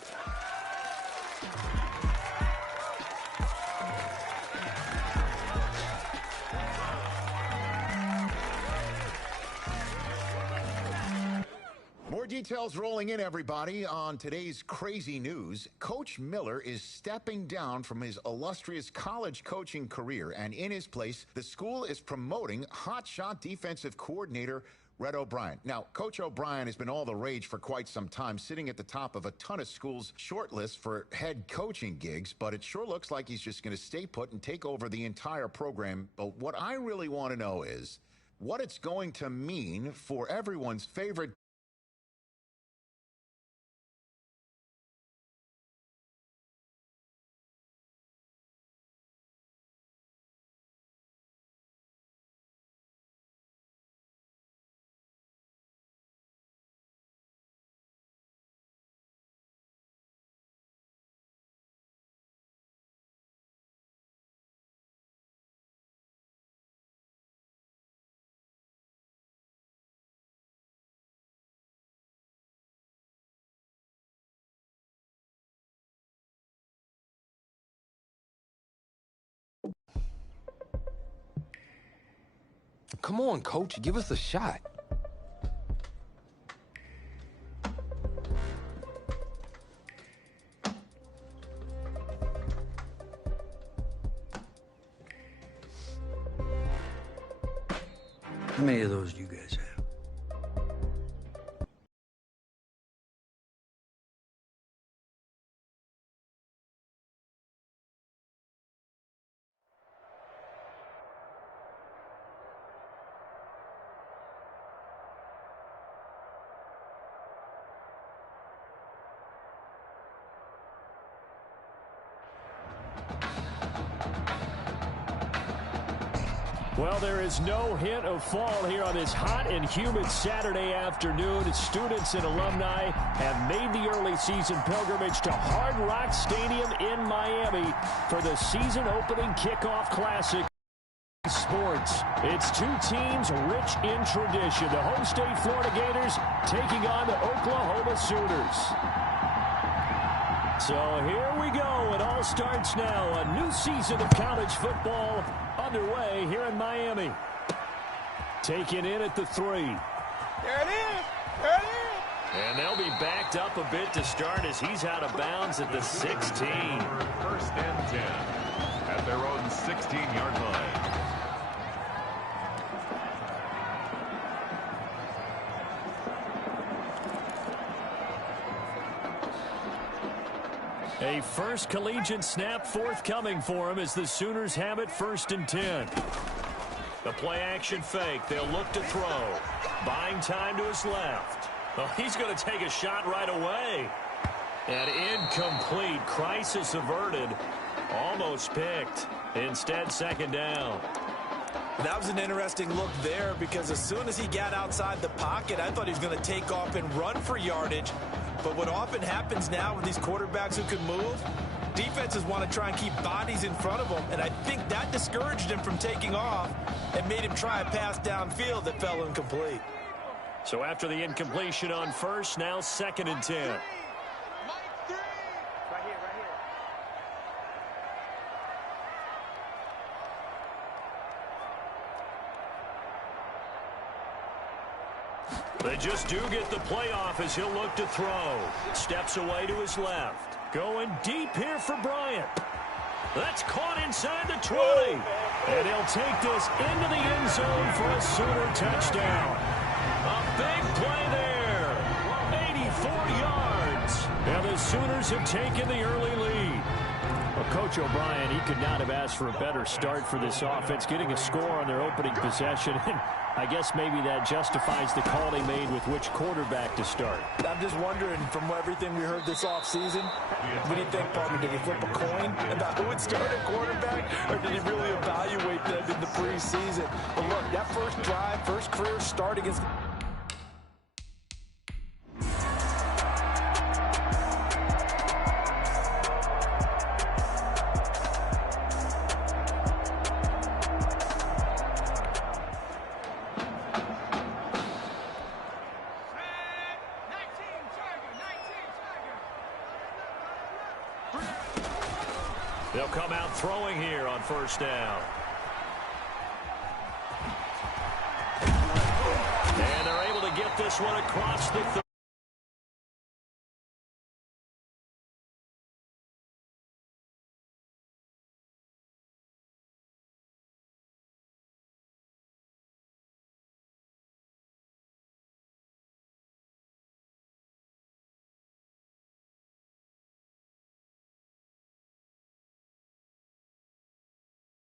More details rolling in, everybody, on today's crazy news. Coach Miller is stepping down from his illustrious college coaching career, and in his place, the school is promoting hotshot defensive coordinator Red O'Brien. Now, Coach O'Brien has been all the rage for quite some time, sitting at the top of a ton of schools' shortlist for head coaching gigs, but it sure looks like he's just going to stay put and take over the entire program. But what I really want to know is what it's going to mean for everyone's favorite Come on, Coach, give us a shot. How many of those do you guys have? Well, there is no hint of fall here on this hot and humid Saturday afternoon. Students and alumni have made the early season pilgrimage to Hard Rock Stadium in Miami for the season-opening kickoff classic. Sports. It's two teams rich in tradition. The home state Florida Gators taking on the Oklahoma Sooners. So here we go. It all starts now. A new season of college football underway here in Miami. Taken in at the 3. There it is. There it is. And they'll be backed up a bit to start as he's out of bounds at the 16. First and 10 at their own 16-yard line. A first collegiate snap forthcoming for him as the Sooners have it 1st and 10. The play action fake. They'll look to throw. Buying time to his left. Oh, he's going to take a shot right away. And incomplete. Crisis averted. Almost picked. Instead, 2nd down. That was an interesting look there because as soon as he got outside the pocket, I thought he was going to take off and run for yardage. But what often happens now with these quarterbacks who can move, defenses want to try and keep bodies in front of them, and I think that discouraged him from taking off and made him try a pass downfield that fell incomplete. So after the incompletion on first, now 2nd and 10. They just do get the playoff as he'll look to throw. Steps away to his left. Going deep here for Bryant. That's caught inside the 20. And he'll take this into the end zone for a Sooner touchdown. A big play there. 84 yards. And the Sooners have taken the early lead. Well, Coach O'Brien, he could not have asked for a better start for this offense, getting a score on their opening possession. And I guess maybe that justifies the call they made with which quarterback to start. I'm just wondering, from everything we heard this offseason, what do you think, partner? Did he flip a coin about who would start at quarterback, or did he really evaluate them in the preseason? But look, that first drive, first career start against... They'll come out throwing here on 1st down. And they're able to get this one across the 30.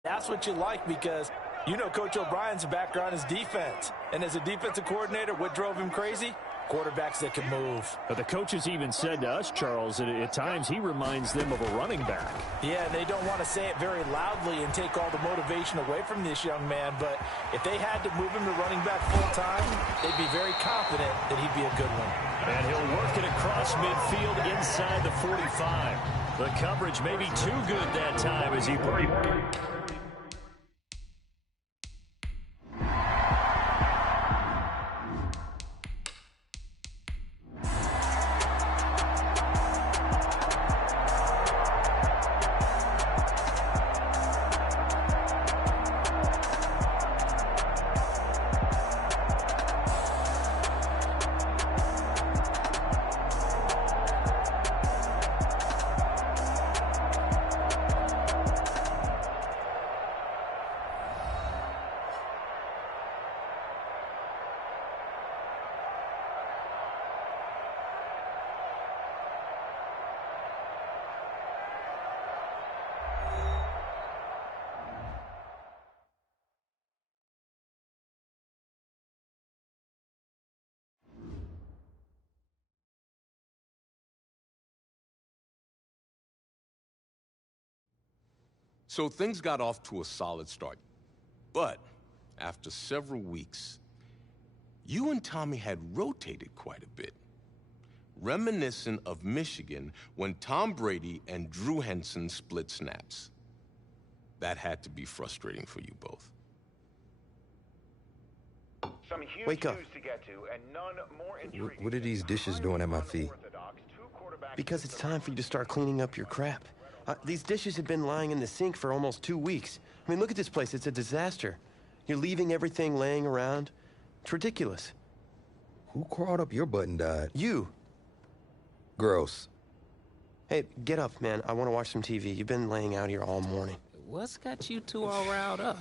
That's what you like because, you know, Coach O'Brien's background is defense. And as a defensive coordinator, what drove him crazy? Quarterbacks that can move. But the coaches even said to us, Charles, that at times he reminds them of a running back. Yeah, and they don't want to say it very loudly and take all the motivation away from this young man. But if they had to move him to running back full time, they'd be very confident that he'd be a good one. And he'll work it across midfield inside the 45. The coverage may be too good that time as he breaks. So things got off to a solid start. But after several weeks, you and Tommy had rotated quite a bit. Reminiscent of Michigan when Tom Brady and Drew Henson split snaps. That had to be frustrating for you both. Some huge Wake up. news to get to, and none more intriguing. What are these dishes doing at my feet? Because it's time for you to start cleaning up your crap. These dishes have been lying in the sink for almost 2 weeks. I mean, look at this place. It's a disaster. You're leaving everything laying around. It's ridiculous. Who crawled up your butt and died? You. Gross. Hey, get up, man. I want to watch some TV. You've been laying out here all morning. What's got you two all riled up?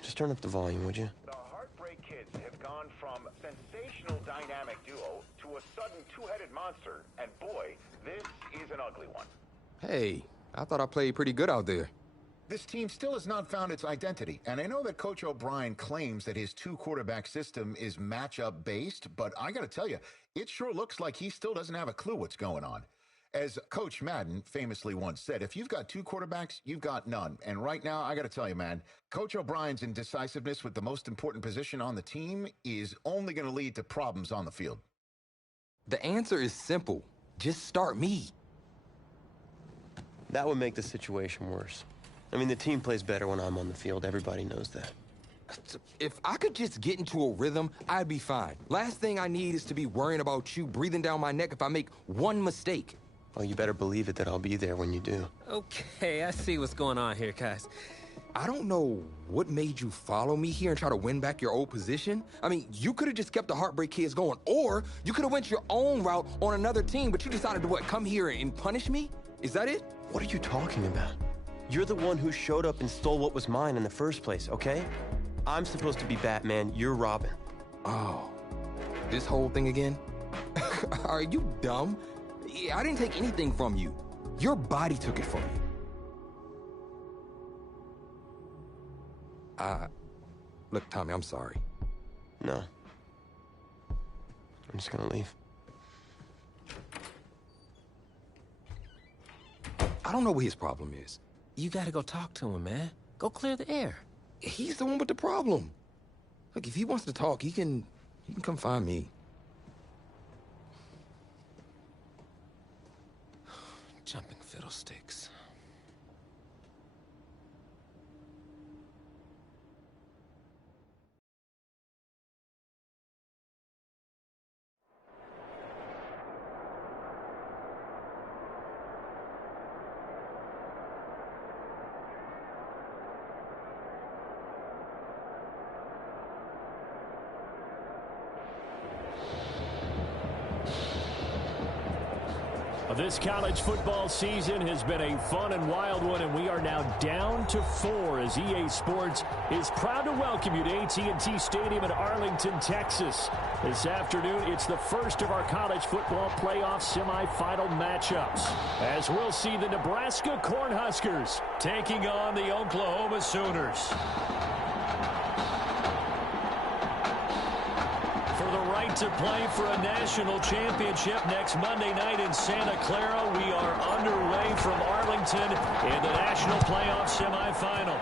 Just turn up the volume, would you? The Heartbreak Kids have gone from sensational dynamic duo to a sudden two-headed monster, and boy, this is an ugly one. Hey, I thought I played pretty good out there. This team still has not found its identity, and I know that Coach O'Brien claims that his two-quarterback system is matchup-based, but I gotta tell you, it sure looks like he still doesn't have a clue what's going on. As Coach Madden famously once said, if you've got two quarterbacks, you've got none. And right now, I gotta tell you, man, Coach O'Brien's indecisiveness with the most important position on the team is only gonna lead to problems on the field. The answer is simple. Just start me. That would make the situation worse. I mean, the team plays better when I'm on the field. Everybody knows that. If I could just get into a rhythm, I'd be fine. Last thing I need is to be worrying about you breathing down my neck if I make one mistake. Well, you better believe it that I'll be there when you do. Okay, I see what's going on here, guys. I don't know what made you follow me here and try to win back your old position. I mean, you could have just kept the Heartbreak Kids going, or you could have went your own route on another team, but you decided to, come here and punish me? Is that it? What are you talking about? You're the one who showed up and stole what was mine in the first place, okay? I'm supposed to be Batman, you're Robin. Oh, this whole thing again? Are you dumb? I didn't take anything from you. Your body took it from you. Look, Tommy, I'm sorry. No. I'm just gonna leave. I don't know what his problem is. You gotta go talk to him, man. Go clear the air. He's the one with the problem. Look, if he wants to talk, he can come find me. Jumping fiddlesticks. This college football season has been a fun and wild one, and we are now down to 4 as EA Sports is proud to welcome you to AT&T Stadium in Arlington, Texas. This afternoon, it's the first of our college football playoff semifinal matchups, as we'll see the Nebraska Cornhuskers taking on the Oklahoma Sooners. To play for a national championship next Monday night in Santa Clara. We are underway from Arlington in the national playoff semifinal.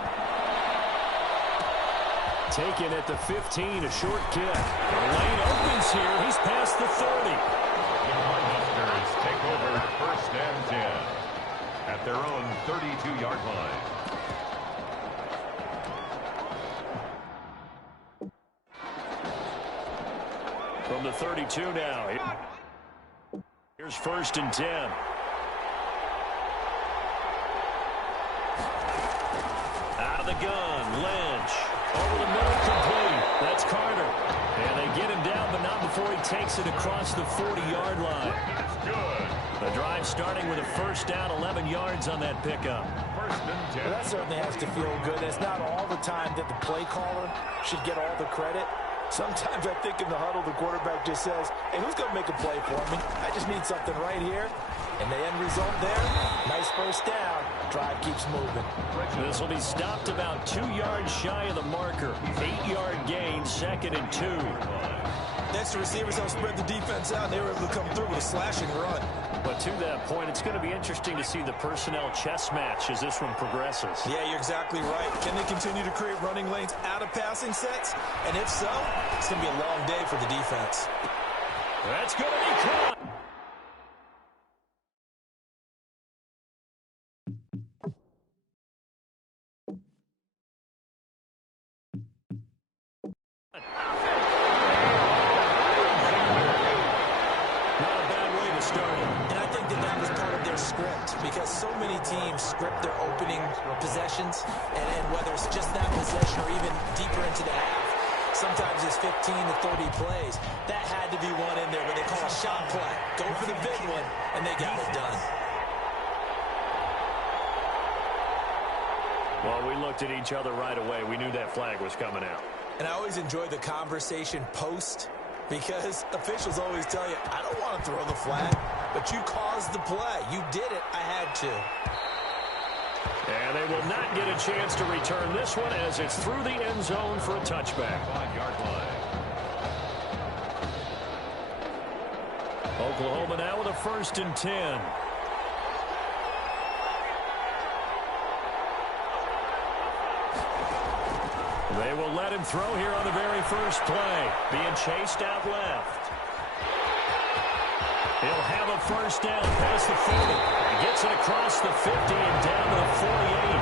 Taken at the 15, a short kick. The lane opens here. He's past the 30. The Cornhuskers take over first and 10 at their own 32-yard line. From the 32 now. Here's first and 10. Out of the gun, Lynch. Over the middle, complete. That's Carter. And they get him down, but not before he takes it across the 40-yard line. That's good. The drive starting with a first down, 11 yards on that pickup. First and 10. Well, that certainly has to feel good. It's not all the time that the play caller should get all the credit. Sometimes I think in the huddle, the quarterback just says, hey, who's going to make a play for me? I just need something right here. And the end result there, nice first down. Drive keeps moving. This will be stopped about 2 yards shy of the marker. 8-yard gain, 2nd and 2. Next, the receivers don't spread the defense out. They were able to come through with a slashing run. But to that point, it's going to be interesting to see the personnel chess match as this one progresses. Yeah, you're exactly right. Can they continue to create running lanes out of passing sets? And if so, it's going to be a long day for the defense. That's going to be caught. Because so many teams script their opening possessions, and whether it's just that possession or even deeper into the half, sometimes it's 15 to 30 plays. That had to be one in there where they call a shot play. Go for the big one, and they got it done. Well, we looked at each other right away. We knew that flag was coming out. And I always enjoy the conversation post Because officials always tell you, I don't want to throw the flag, but you caused the play. You did it. I had to. And they will not get a chance to return this one as it's through the end zone for a touchback. 5-yard line. Oklahoma now with a 1st and 10. They will let him throw here on the very first play. Being chased out left. He'll have a 1st down past the 40. He gets it across the 50 and down to the 48.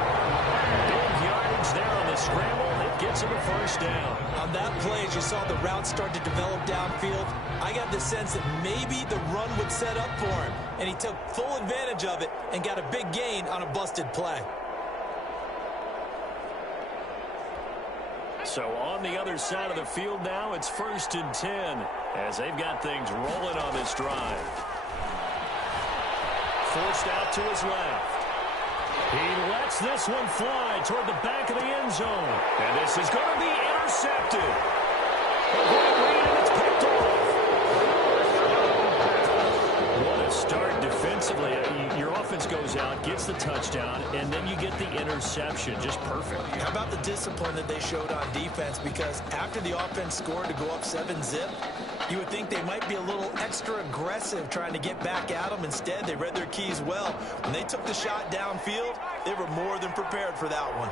Big yardage there on the scramble. It gets him a 1st down. On that play, as you saw the route start to develop downfield, I got the sense that maybe the run would set up for him. And he took full advantage of it and got a big gain on a busted play. So on the other side of the field now, it's 1st and 10 as they've got things rolling on this drive. Forced out to his left. He lets this one fly toward the back of the end zone. And this is going to be intercepted. A great read, and it's picked off. What a start defensively. Your offense goes out, gets the touchdown, and then you get the interception. Just perfect. How about the discipline that they showed on defense? Because after the offense scored to go up 7-zip, you would think they might be a little extra aggressive trying to get back at them. Instead, they read their keys well. When they took the shot downfield, they were more than prepared for that one.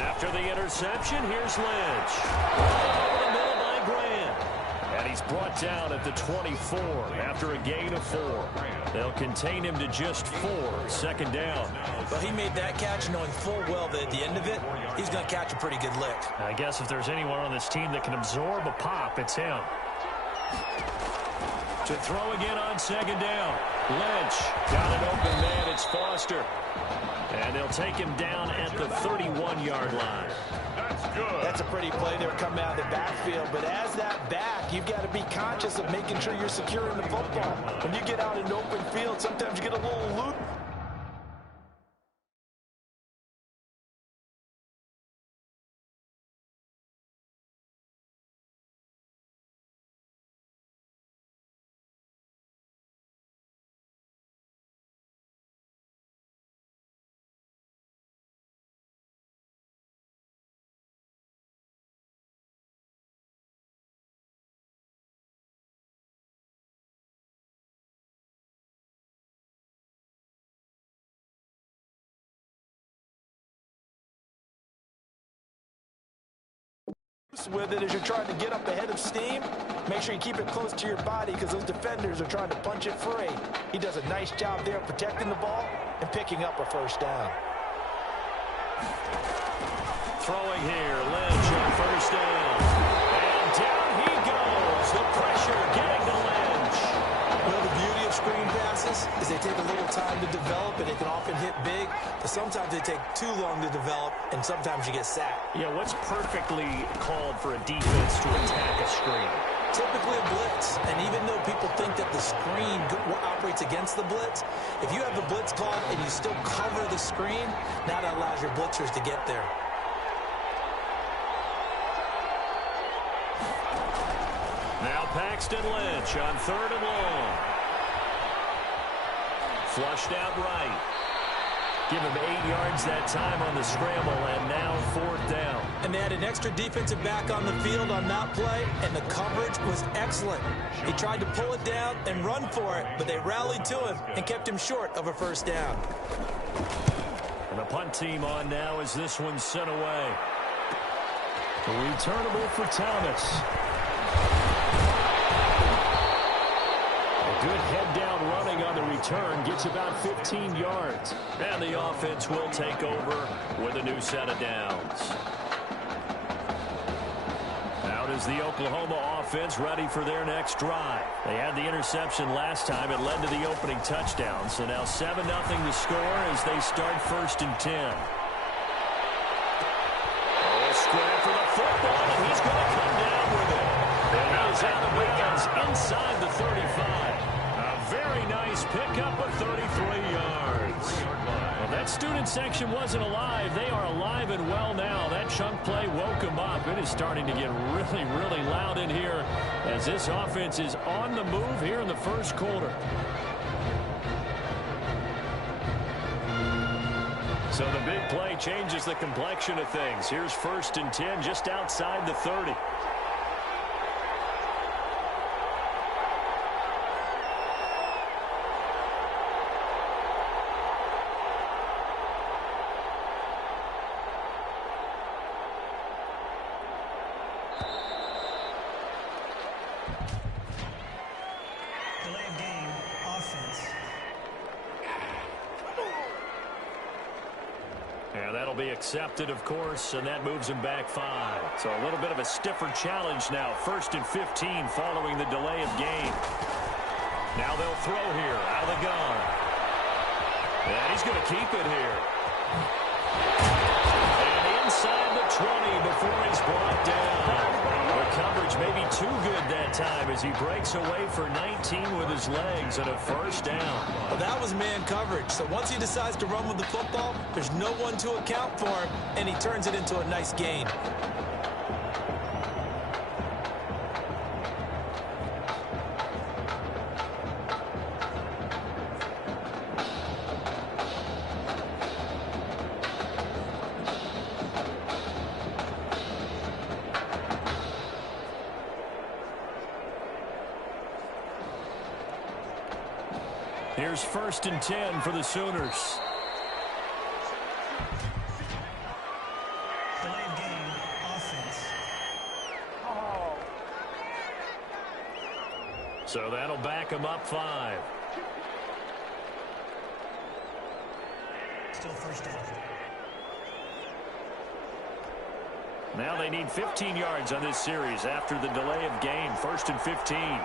After the interception, here's Lynch. Over the middle by Grant. And he's brought down at the 24 after a gain of 4. They'll contain him to just 4, 2nd down. Well, he made that catch knowing full well that at the end of it, he's going to catch a pretty good lick. I guess if there's anyone on this team that can absorb a pop, it's him. To throw again on 2nd down. Lynch got an open man. It's Foster. And they'll take him down at the 31-yard line. That's good. That's a pretty play there coming out of the backfield. But as that back, you've got to be conscious of making sure you're securing the football. When you get out in open field, sometimes you get a little loose. With it as you're trying to get up ahead of steam. Make sure you keep it close to your body because those defenders are trying to punch it free. He does a nice job there protecting the ball and picking up a 1st down. Throwing here, Lynch on 1st down. And down he goes. The pressure getting to Lynch. Well, the beauty of screen passes is they take a little time to develop, and they can often hit big, but sometimes they take too long to develop, and sometimes you get sacked. Yeah, what's perfectly called for a defense to attack a screen? Typically a blitz, and even though people think that the screen operates against the blitz, if you have the blitz called and you still cover the screen, now that allows your blitzers to get there. Now Paxton Lynch on 3rd and long. Flushed out right. Give him 8 yards that time on the scramble, and now 4th down. And they had an extra defensive back on the field on that play, and the coverage was excellent. He tried to pull it down and run for it, but they rallied to him and kept him short of a 1st down. And the punt team on now as this one's sent away. Returnable for Thomas. A good head-down running on the return gets about 15 yards. And the offense will take over with a new set of downs. Out is the Oklahoma offense ready for their next drive. They had the interception last time. It led to the opening touchdown. So now 7-0 to score as they start 1st and 10. Square for the football, and he's going to come down with it. And he's out of bounds inside the 35. A very nice pickup of 33 yards. Well, That student section wasn't alive. They are alive and well now. That chunk play woke them up. It is starting to get really, really loud in here as this offense is on the move here in the first quarter. So the big play changes the complexion of things. Here's 1st and 10 just outside the 30. Be accepted, of course, and that moves him back 5. So a little bit of a stiffer challenge now. 1st and 15 following the delay of game. Now they'll throw here out of the gun. And he's going to keep it here. And inside the 20 before he's brought down. The coverage may be too good that time as he breaks away for 19 with his legs and a 1st down. Well, that was man coverage. So once he decides to run with the football, there's no one to account for him, and he turns it into a nice gain. Here's 1st and 10 for the Sooners. Delayed game, offense. So that'll back him up 5. Still 1st down. Now they need 15 yards on this series after the delay of game. 1st and 15.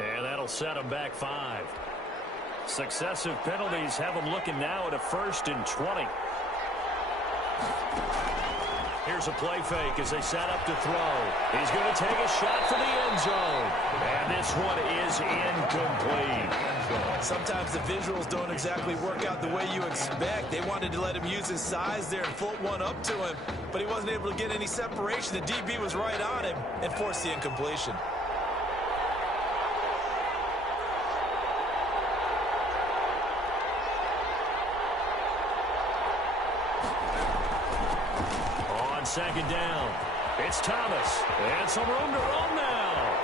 And that'll set them back 5. Successive penalties have them looking now at a 1st and 20. Here's a play fake as they set up to throw. He's going to take a shot for the end zone. And this one is incomplete. Sometimes the visuals don't exactly work out the way you expect. They wanted to let him use his size there and float one up to him, but he wasn't able to get any separation. The DB was right on him and forced the incompletion. On 2nd down, it's Thomas. And some room to run now.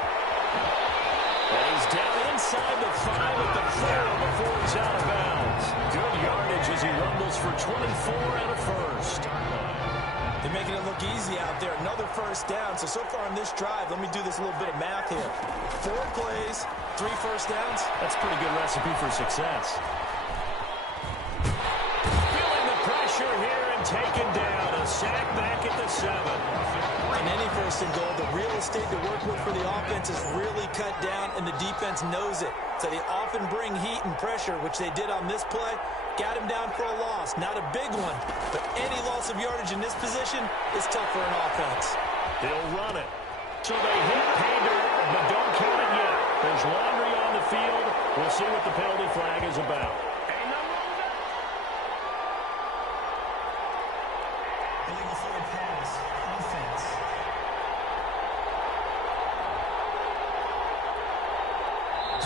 And he's down inside the 5 at the 4 before he's out of bounds. Good yardage as he rumbles for 24 and a 1st. They're making it look easy out there. Another 1st down. So far on this drive, let me do this little bit of math here. 4 plays, 3 1st downs. That's a pretty good recipe for success. Feeling the pressure here and taken down. A sack back at the 7. In any 1st and goal, the real estate to work with for the offense is really cut down, and the defense knows it. So they often bring heat and pressure, which they did on this play. Got him down for a loss. Not a big one, but any loss of yardage in this position is tough for an offense. They'll run it. So they hit pay dirt, but don't count it yet. There's laundry on the field. We'll see what the penalty flag is about. Illegal forward pass, offense.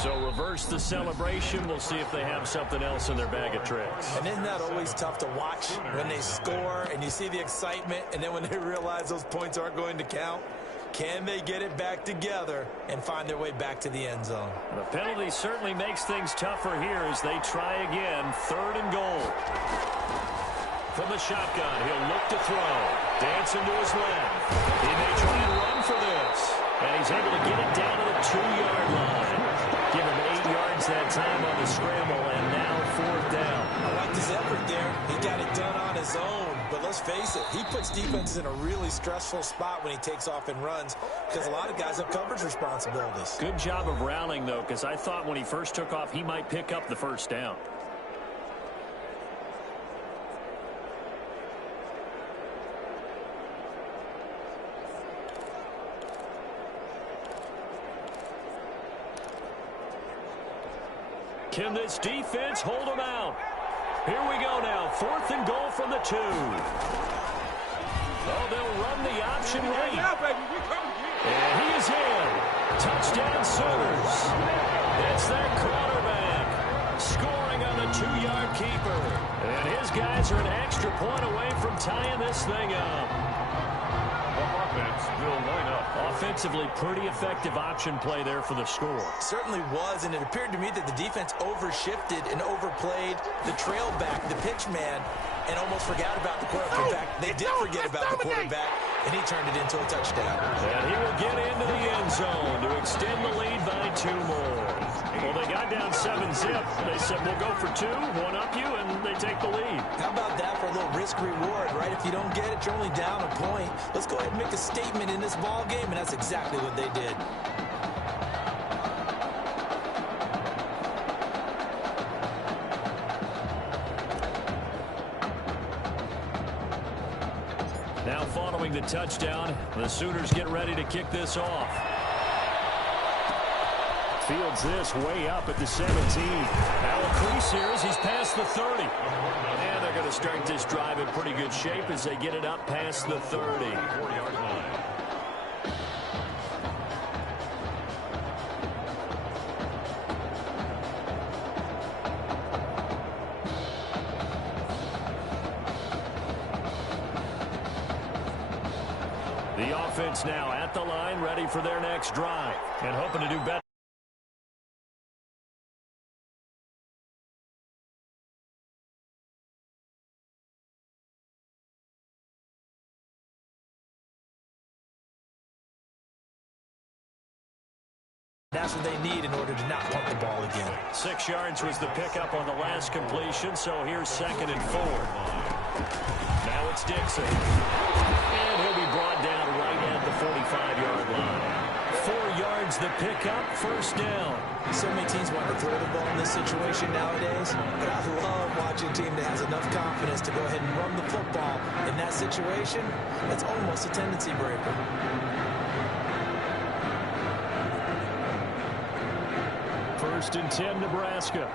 So reverse the celebration. We'll see if they have something else in their bag of tricks. And isn't that always tough to watch when they score and you see the excitement, and then when they realize those points aren't going to count? Can they get it back together and find their way back to the end zone? The penalty certainly makes things tougher here as they try again. 3rd and goal. From the shotgun, he'll look to throw. Dancing to his left. He may try and run for this. And he's able to get it down to the 2-yard line. Give him 8 yards that time on the scramble, and now 4th down. I like his effort there. He got it done on his own. But let's face it, he puts defenses in a really stressful spot when he takes off and runs because a lot of guys have coverage responsibilities. Good job of rallying, though, because I thought when he first took off, he might pick up the first down. Can this defense hold him out? Here we go now. 4th and goal from the 2. Oh, they'll run the option right. And he is in. Touchdown Sooners. It's their quarterback scoring on the 2-yard keeper. And his guys are an extra point away from tying this thing up. The offense will line up. Offensively, pretty effective option play there for the score. Certainly was, and it appeared to me that the defense overshifted and overplayed the trail back, the pitch man, and almost forgot about the quarterback. In fact, they did forget about the quarterback, and he turned it into a touchdown. And he will get into the end zone to extend the lead by 2 more. Well, they got down 7-zip. They said, we'll go for 2, one up you, and they take the lead. How about that for a little risk-reward, right? If you don't get it, you're only down a point. Let's go ahead and make a statement in this ball game, and that's exactly what they did. Now following the touchdown, the Sooners get ready to kick this off. Fields this way up at the 17. Now a crease here as he's past the 30. And they're going to start this drive in pretty good shape as they get it up past the 30. 4-yard line. The offense now at the line, ready for their next drive and hoping to do better. That's what they need in order to not punt the ball again. 6 yards was the pickup on the last completion, so here's 2nd and 4. Now it's Dixon. And he'll be brought down right at the 45-yard line. 4 yards the pickup, 1st down. So many teams want to throw the ball in this situation nowadays, but I love watching a team that has enough confidence to go ahead and run the football in that situation. That's almost a tendency breaker. 1st and 10, Nebraska.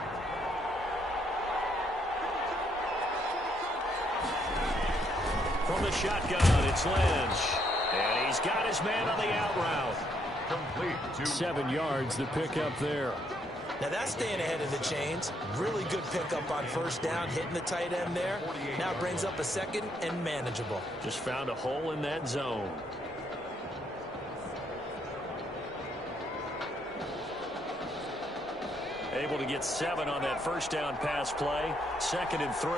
From the shotgun, it's Lynch. And he's got his man on the out route. Complete to 7 yards, the pickup there. Now that's staying ahead of the chains. Really good pickup on 1st down, hitting the tight end there. Now it brings up a 2nd and manageable. Just found a hole in that zone. Able to get 7 on that 1st down pass play. 2nd and 3.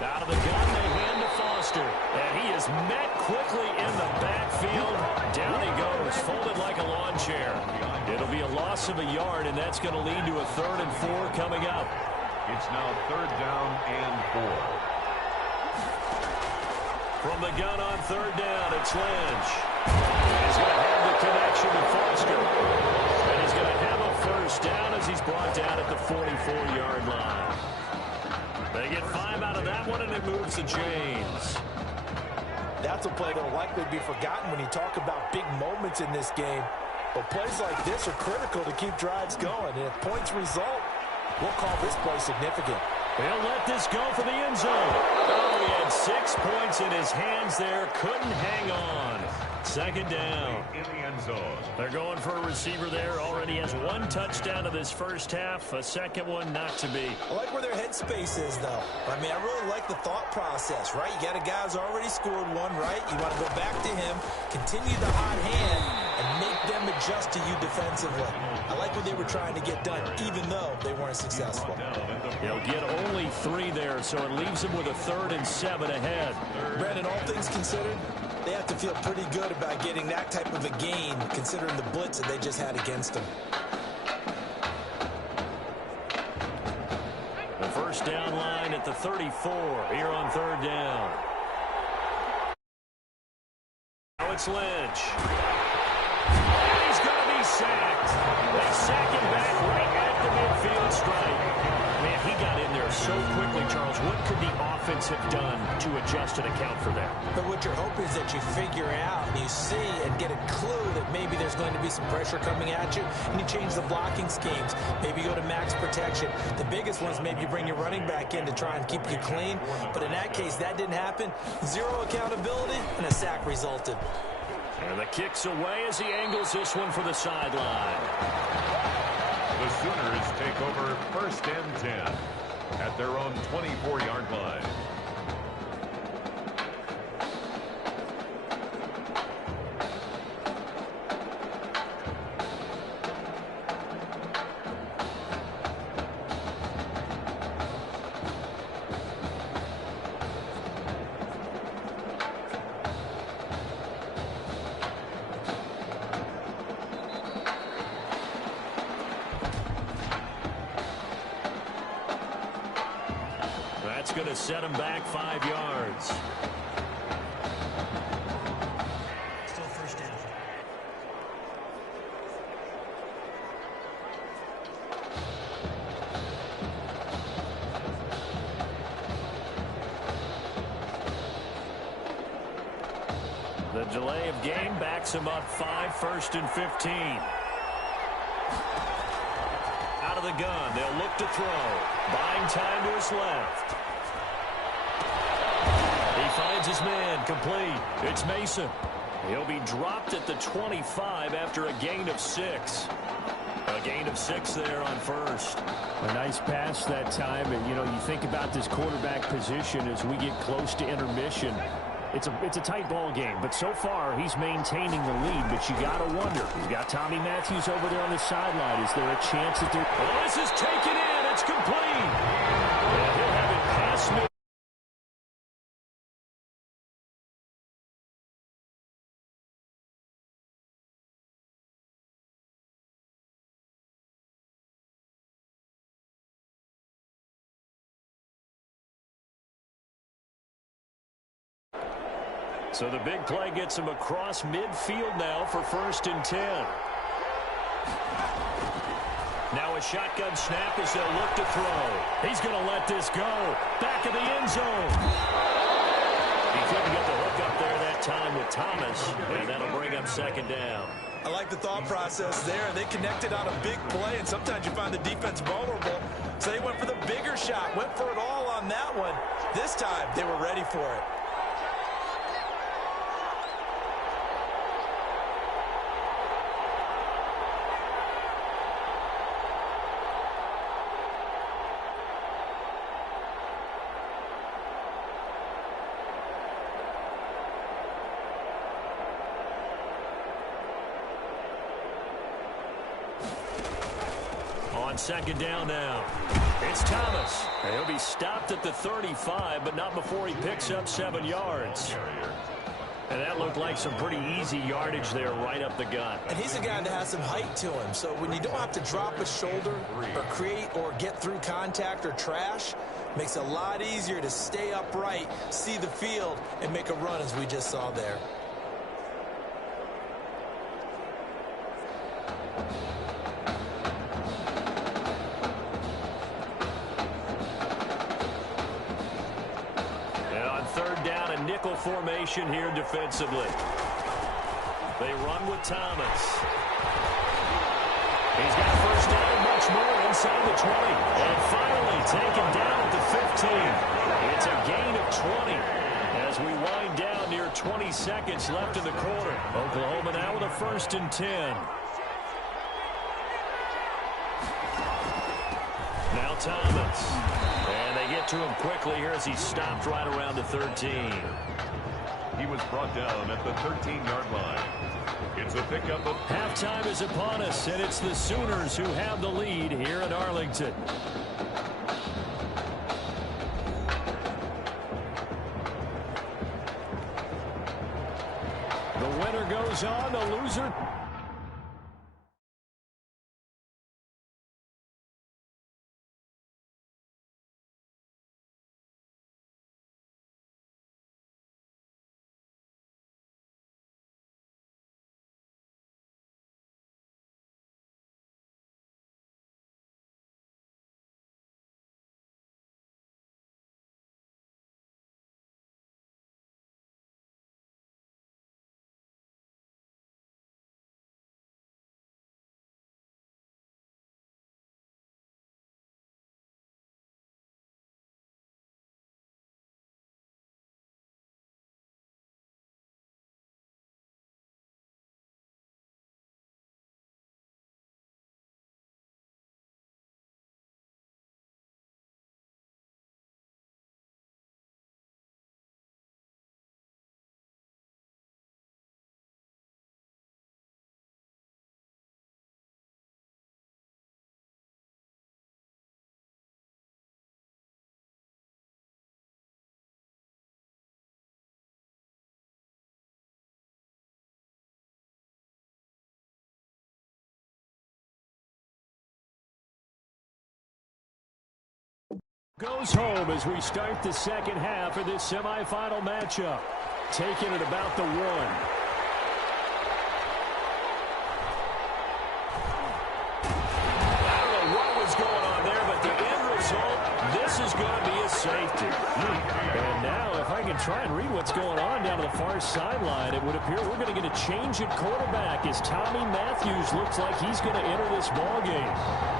Out of the gun, they hand to Foster. And he is met quickly in the backfield. Down he goes, folded like a lawn chair. It'll be a loss of a yard, and that's going to lead to a 3rd and 4 coming up. It's now 3rd down and 4. From the gun on 3rd down, it's Lynch. He's going to have the connection to Foster. And he's going to have a 1st down as he's brought down at the 44-yard line. They get 5 out of that one, and it moves to James. That's a play that will likely be forgotten when you talk about big moments in this game. But plays like this are critical to keep drives going. And if points result, we'll call this play significant. He'll let this go for the end zone. Oh, he had 6 points in his hands there. Couldn't hang on. 2nd down. In the end zone. They're going for a receiver there. Already has 1 touchdown of this 1st half. A 2nd one not to be. I like where their headspace is, though. I mean, I really like the thought process, right? You got a guy who's already scored 1, right? You want to go back to him, continue the hot hand, and make them adjust to you defensively. I like what they were trying to get done, even though they weren't successful. He'll get only 3 there, so it leaves him with a 3rd and 7 ahead. Brandon, all things considered, they have to feel pretty good about getting that type of a gain, considering the blitz that they just had against them. The first down line at the 34 here on third down. Now it's Lynch. And he's going to be sacked. They sack him back right at the midfield stripe. Man, he got in there so quickly, Charles. What could the offense have done to adjust and account for that? But what you're hoping is that you figure out and you see and get a clue that maybe there's going to be some pressure coming at you, and you change the blocking schemes. Maybe you go to max protection. The biggest one is maybe you bring your running back in to try and keep you clean. But in that case, that didn't happen. Zero accountability, and a sack resulted. And the kick's away as he angles this one for the sideline. The Sooners take over first and 10 at their own 24-yard line. That's going to set him back 5 yards. Still first down. The delay of game backs him up 5, first and 15. Out of the gun, they'll look to throw. Buying time to his left. He finds his man, complete. It's Mason. He'll be dropped at the 25 after a gain of 6. A gain of 6 there on first. A nice pass that time. And, you know, you think about this quarterback position as we get close to intermission. It's a tight ball game, but so far he's maintaining the lead. But you got to wonder. He's got Tommy Matthews over there on the sideline. Is there a chance that they're... Oh, this is taken in. It's complete. And he'll have it past me. So the big play gets him across midfield now for first and 10. Now a shotgun snap as they'll look to throw. He's going to let this go. Back of the end zone. He couldn't get the hook up there that time with Thomas, and that'll bring up second down. I like the thought process there. They connected on a big play, and sometimes you find the defense vulnerable. So they went for the bigger shot, went for it all on that one. This time, they were ready for it. Second down now. It's Thomas. And he'll be stopped at the 35, but not before he picks up 7 yards. And that looked like some pretty easy yardage there right up the gut. And he's a guy that has some height to him. So when you don't have to drop a shoulder or create or get through contact or trash, makes it a lot easier to stay upright, see the field, and make a run as we just saw there. Nickel formation here defensively. They run with Thomas. He's got first down and much more inside the 20. And finally taken down at the 15. It's a gain of 20 as we wind down near 20 seconds left in the quarter. Oklahoma now with a first and 10. Now Thomas. And they get to him quickly here as he stopped right around the 13. He was brought down at the 13-yard line. It's a pickup of... Halftime is upon us, and it's the Sooners who have the lead here at Arlington. The winner goes on, the loser... Goes home as we start the second half of this semifinal matchup. Taking it about the 1. I don't know what was going on there, but the end result, this is going to be a safety. And now, if I can try and read what's going on down to the far sideline, it would appear we're going to get a change at quarterback as Tommy Matthews looks like he's going to enter this ballgame.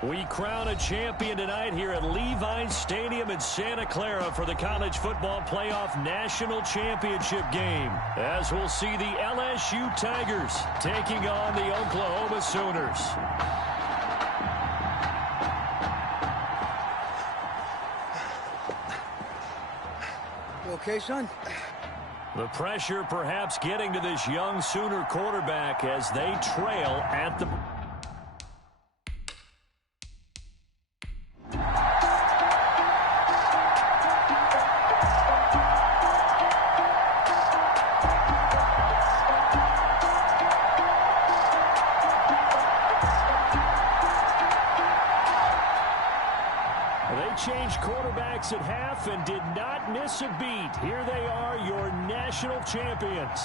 We crown a champion tonight here at Levi's Stadium in Santa Clara for the College Football Playoff National Championship game, as we'll see the LSU Tigers taking on the Oklahoma Sooners. You okay, son? The pressure perhaps getting to this young Sooner quarterback as they trail at the... Changed quarterbacks at half and did not miss a beat. Here they are, your national champions.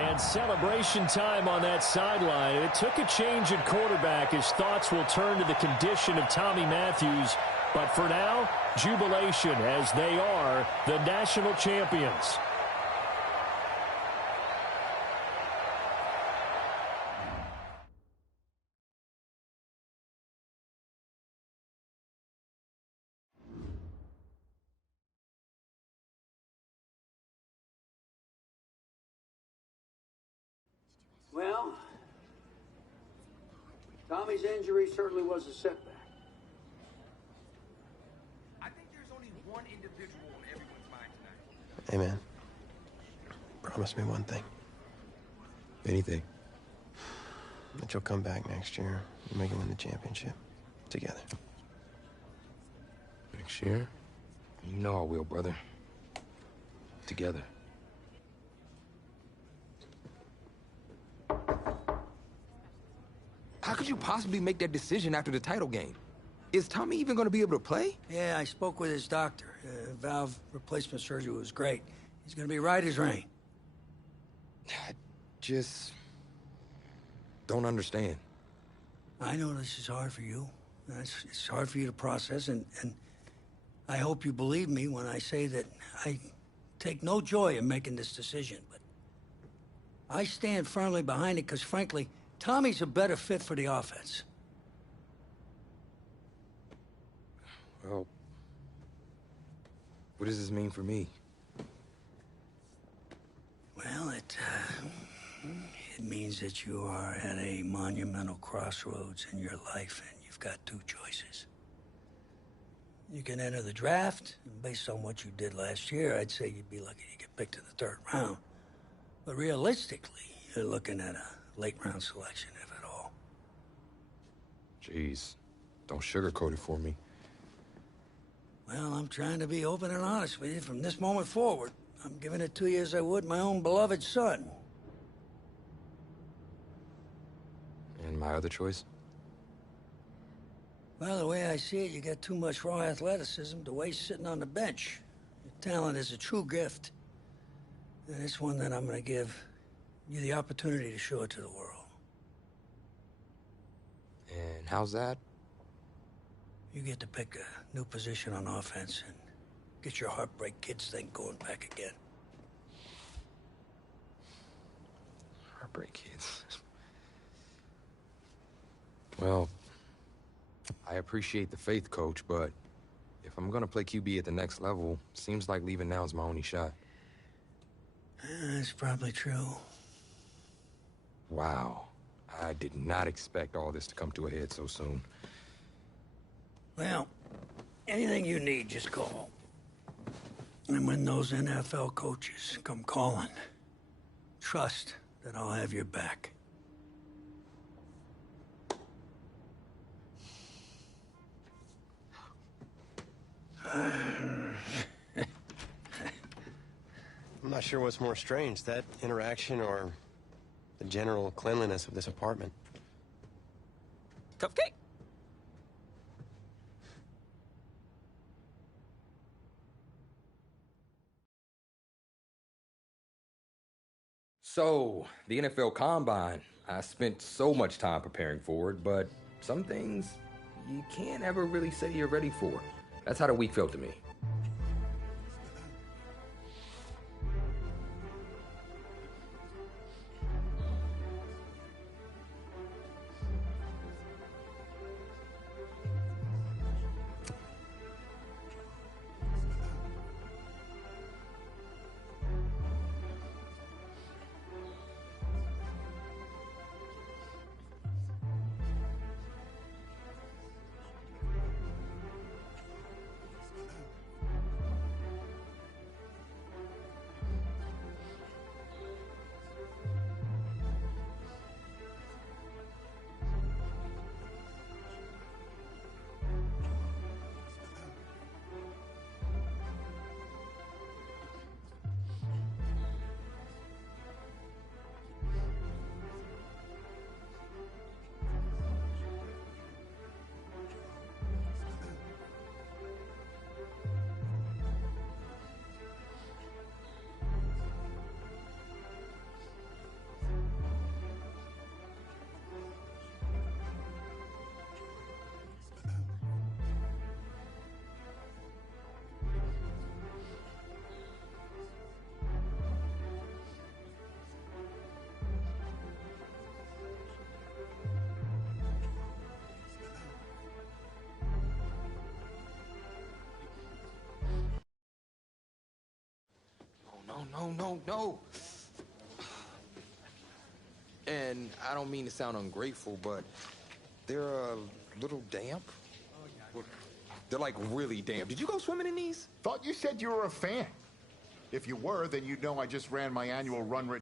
And celebration time on that sideline. It took a change at quarterback. His thoughts will turn to the condition of Tommy Matthews. But for now, jubilation as they are the national champions. Well, Tommy's injury certainly was a setback. I think there's only one individual on everyone's mind tonight. Hey, man. Promise me one thing. Anything. That you'll come back next year and make it win the championship. Together. Next year? You know I will, brother. Together. How could you possibly make that decision after the title game? Is Tommy even going to be able to play? Yeah, I spoke with his doctor. Valve replacement surgery was great. He's going to be right as rain. I just don't understand. I know this is hard for you. It's hard for you to process, and I hope you believe me when I say that I take no joy in making this decision, but I stand firmly behind it because, frankly, Tommy's a better fit for the offense. Well, what does this mean for me? Well, it means that you are at a monumental crossroads in your life, and you've got two choices. You can enter the draft, and based on what you did last year, I'd say you'd be lucky to get picked in the third round. But realistically, you're looking at a late-round selection, if at all. Jeez, don't sugarcoat it for me. Well, I'm trying to be open and honest with you from this moment forward. I'm giving it to you as I would my own beloved son. And my other choice? Well, the way I see it, you got too much raw athleticism to waste sitting on the bench. Your talent is a true gift. And it's one that I'm going to give you the opportunity to show it to the world. And how's that? You get to pick a new position on offense and get your Heartbreak Kids thing going back again. Heartbreak Kids. Well, I appreciate the faith, Coach, but if I'm gonna play QB at the next level, seems like leaving now is my only shot. That's probably true. Wow. I did not expect all this to come to a head so soon. Well, anything you need, just call. And when those NFL coaches come calling, trust that I'll have your back. I'm not sure what's more strange, that interaction or the general cleanliness of this apartment. Cupcake? So, the NFL Combine. I spent so much time preparing for it, but some things you can't ever really say you're ready for. That's how the week felt to me. no. And I don't mean to sound ungrateful, but they're a little damp. They're like really damp. Did you go swimming in these? Thought you said you were a fan. If you were, then you'd know I just ran my annual run.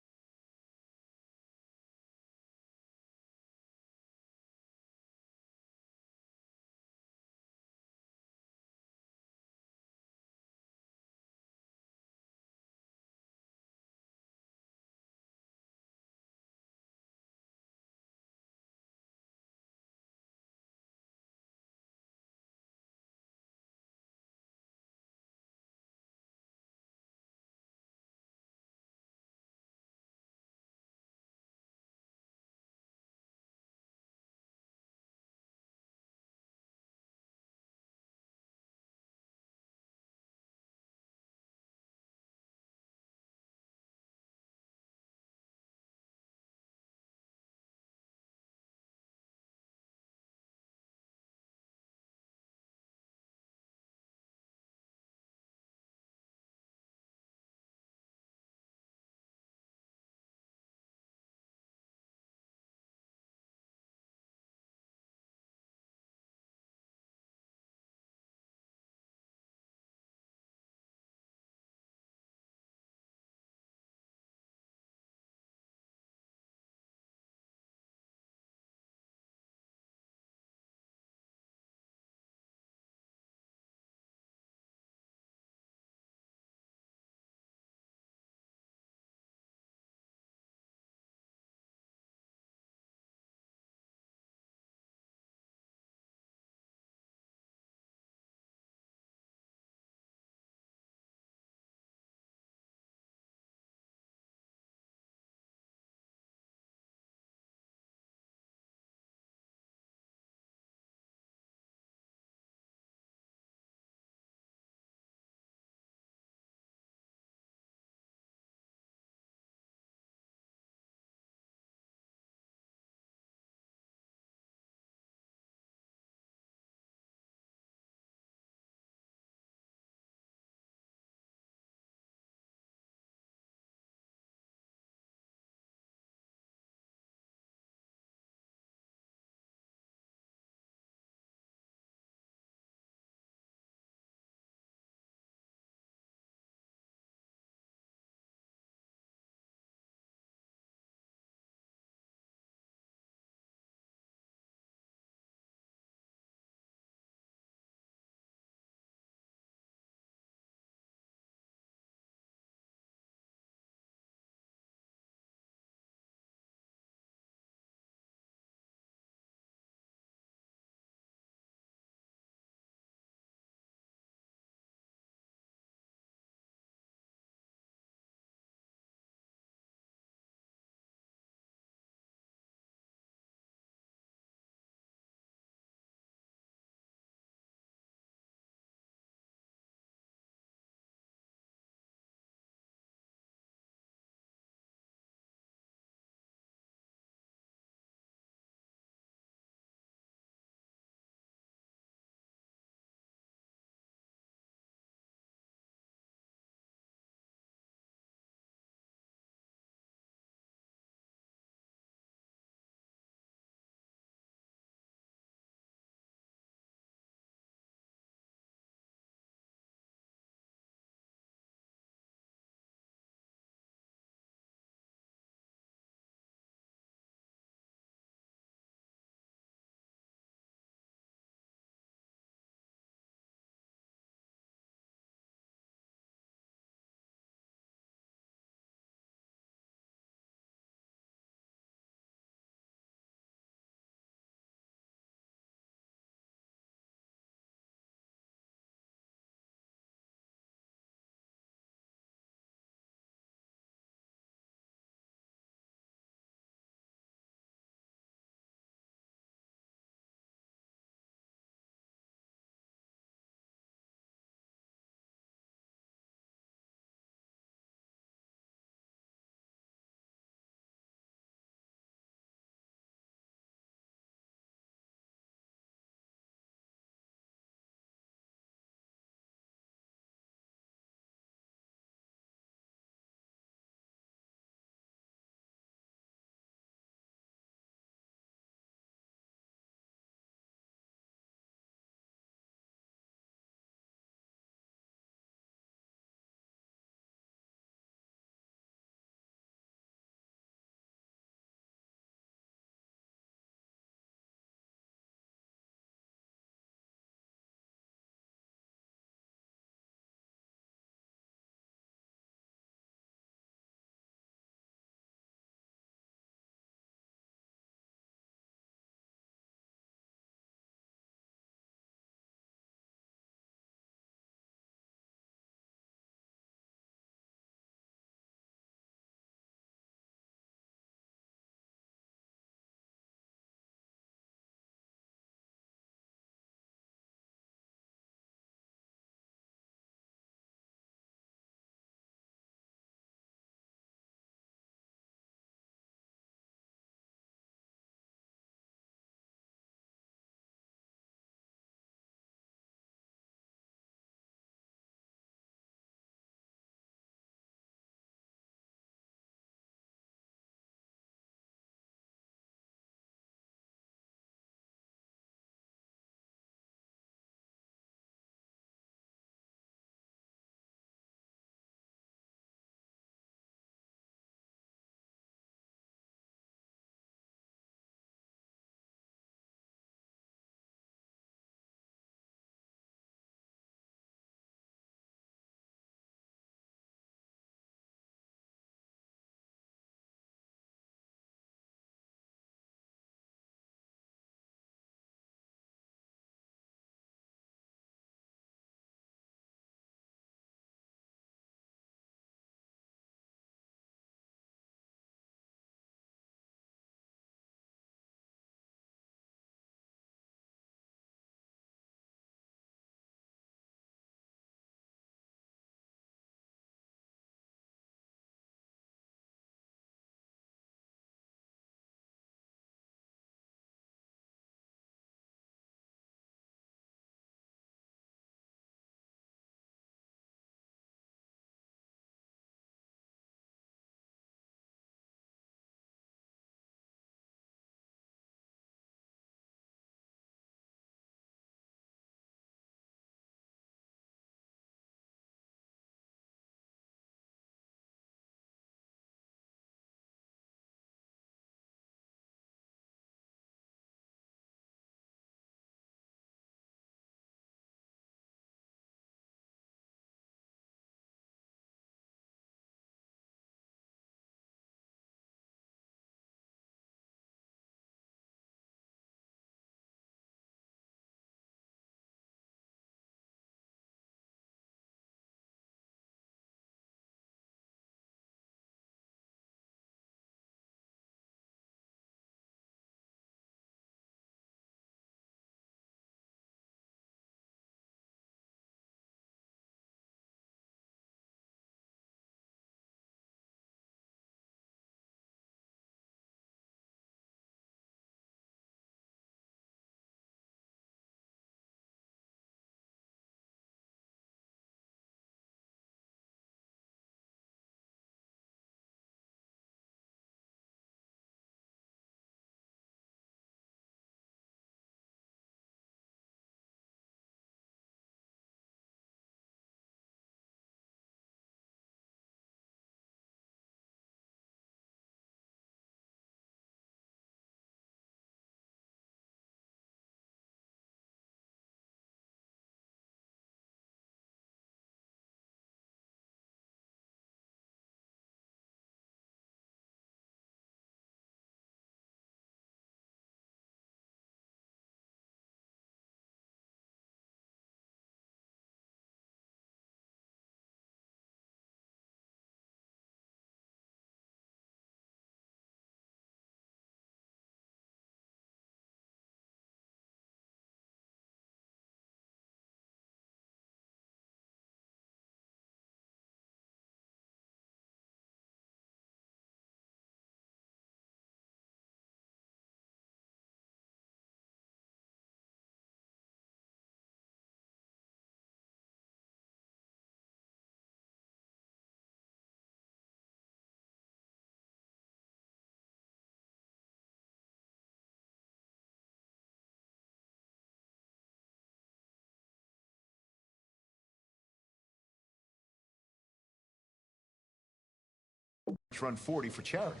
run 40 for charity.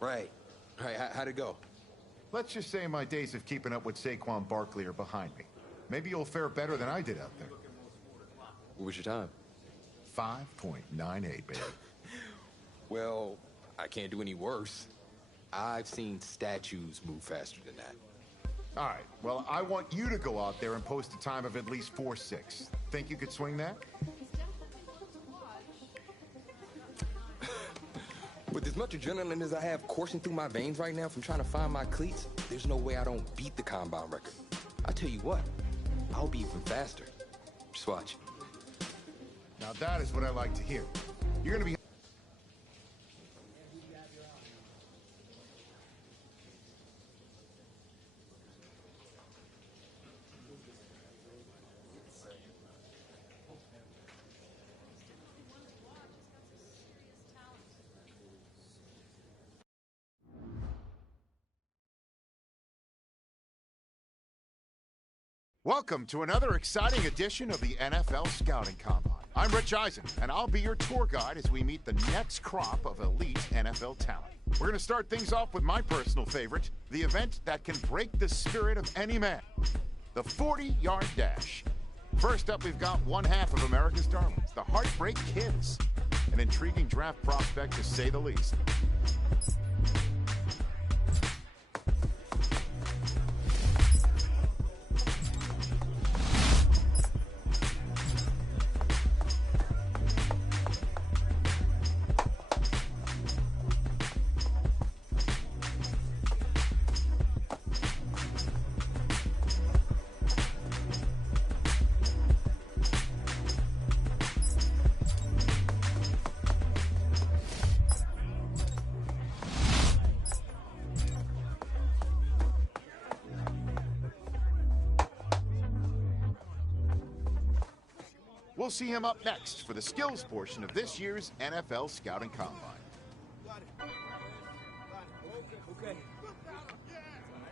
Right. How'd it go? Let's just say my days of keeping up with Saquon Barkley are behind me. Maybe you'll fare better than I did out there. What was your time? 5.98, baby. Well, I can't do any worse. I've seen statues move faster than that. All right, well, I want you to go out there and post a time of at least 4.6. Think you could swing that? With as much adrenaline as I have coursing through my veins right now from trying to find my cleats, there's no way I don't beat the combine record. I tell you what, I'll be even faster. Just watch. Now that is what I like to hear. You're gonna be... Welcome to another exciting edition of the NFL Scouting Combine. I'm Rich Eisen, and I'll be your tour guide as we meet the next crop of elite NFL talent. We're going to start things off with my personal favorite, the event that can break the spirit of any man, the 40-yard dash. First up, we've got one half of America's darlings, the Heartbreak Kids, an intriguing draft prospect to say the least. We'll see him up next for the skills portion of this year's NFL Scouting Combine. Okay.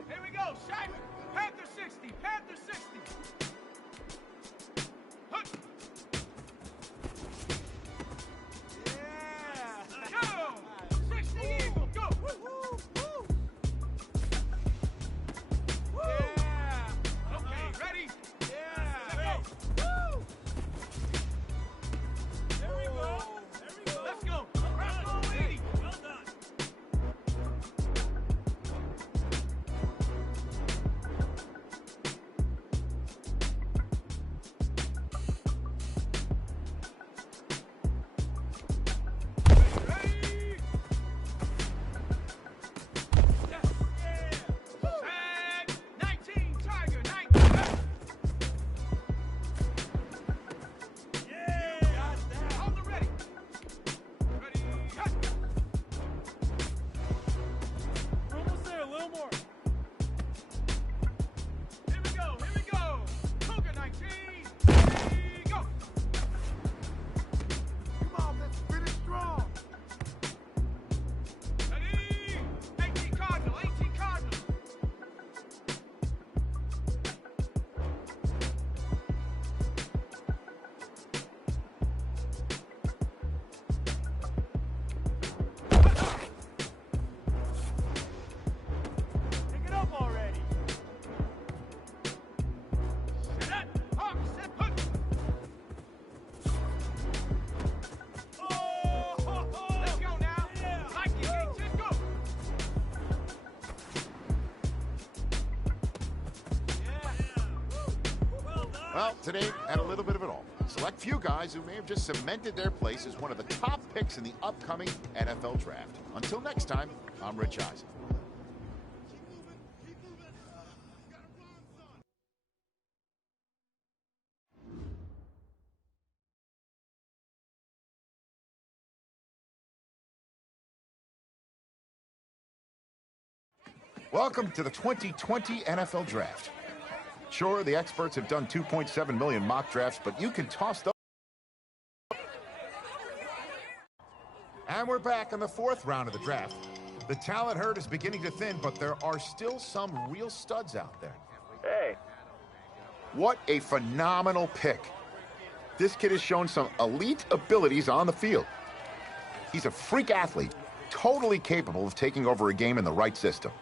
Here we go, Shaq. Panther 60, Panther 60. Hup. Yeah. Go. 60 Eagle, go. Woo, woo, woo. Yeah. Okay, ready? Yeah. Go. Woo. There we go. Let's go. Rocco 80. Well done. Well, today had a little bit of it all. Select few guys who may have just cemented their place as one of the top picks in the upcoming NFL Draft. Until next time, I'm Rich Eisen. Welcome to the 2020 NFL Draft. Sure, the experts have done 2.7 million mock drafts, but you can toss those. And we're back in the fourth round of the draft. The talent herd is beginning to thin, but there are still some real studs out there. Hey. What a phenomenal pick. This kid has shown some elite abilities on the field. He's a freak athlete, totally capable of taking over a game in the right system.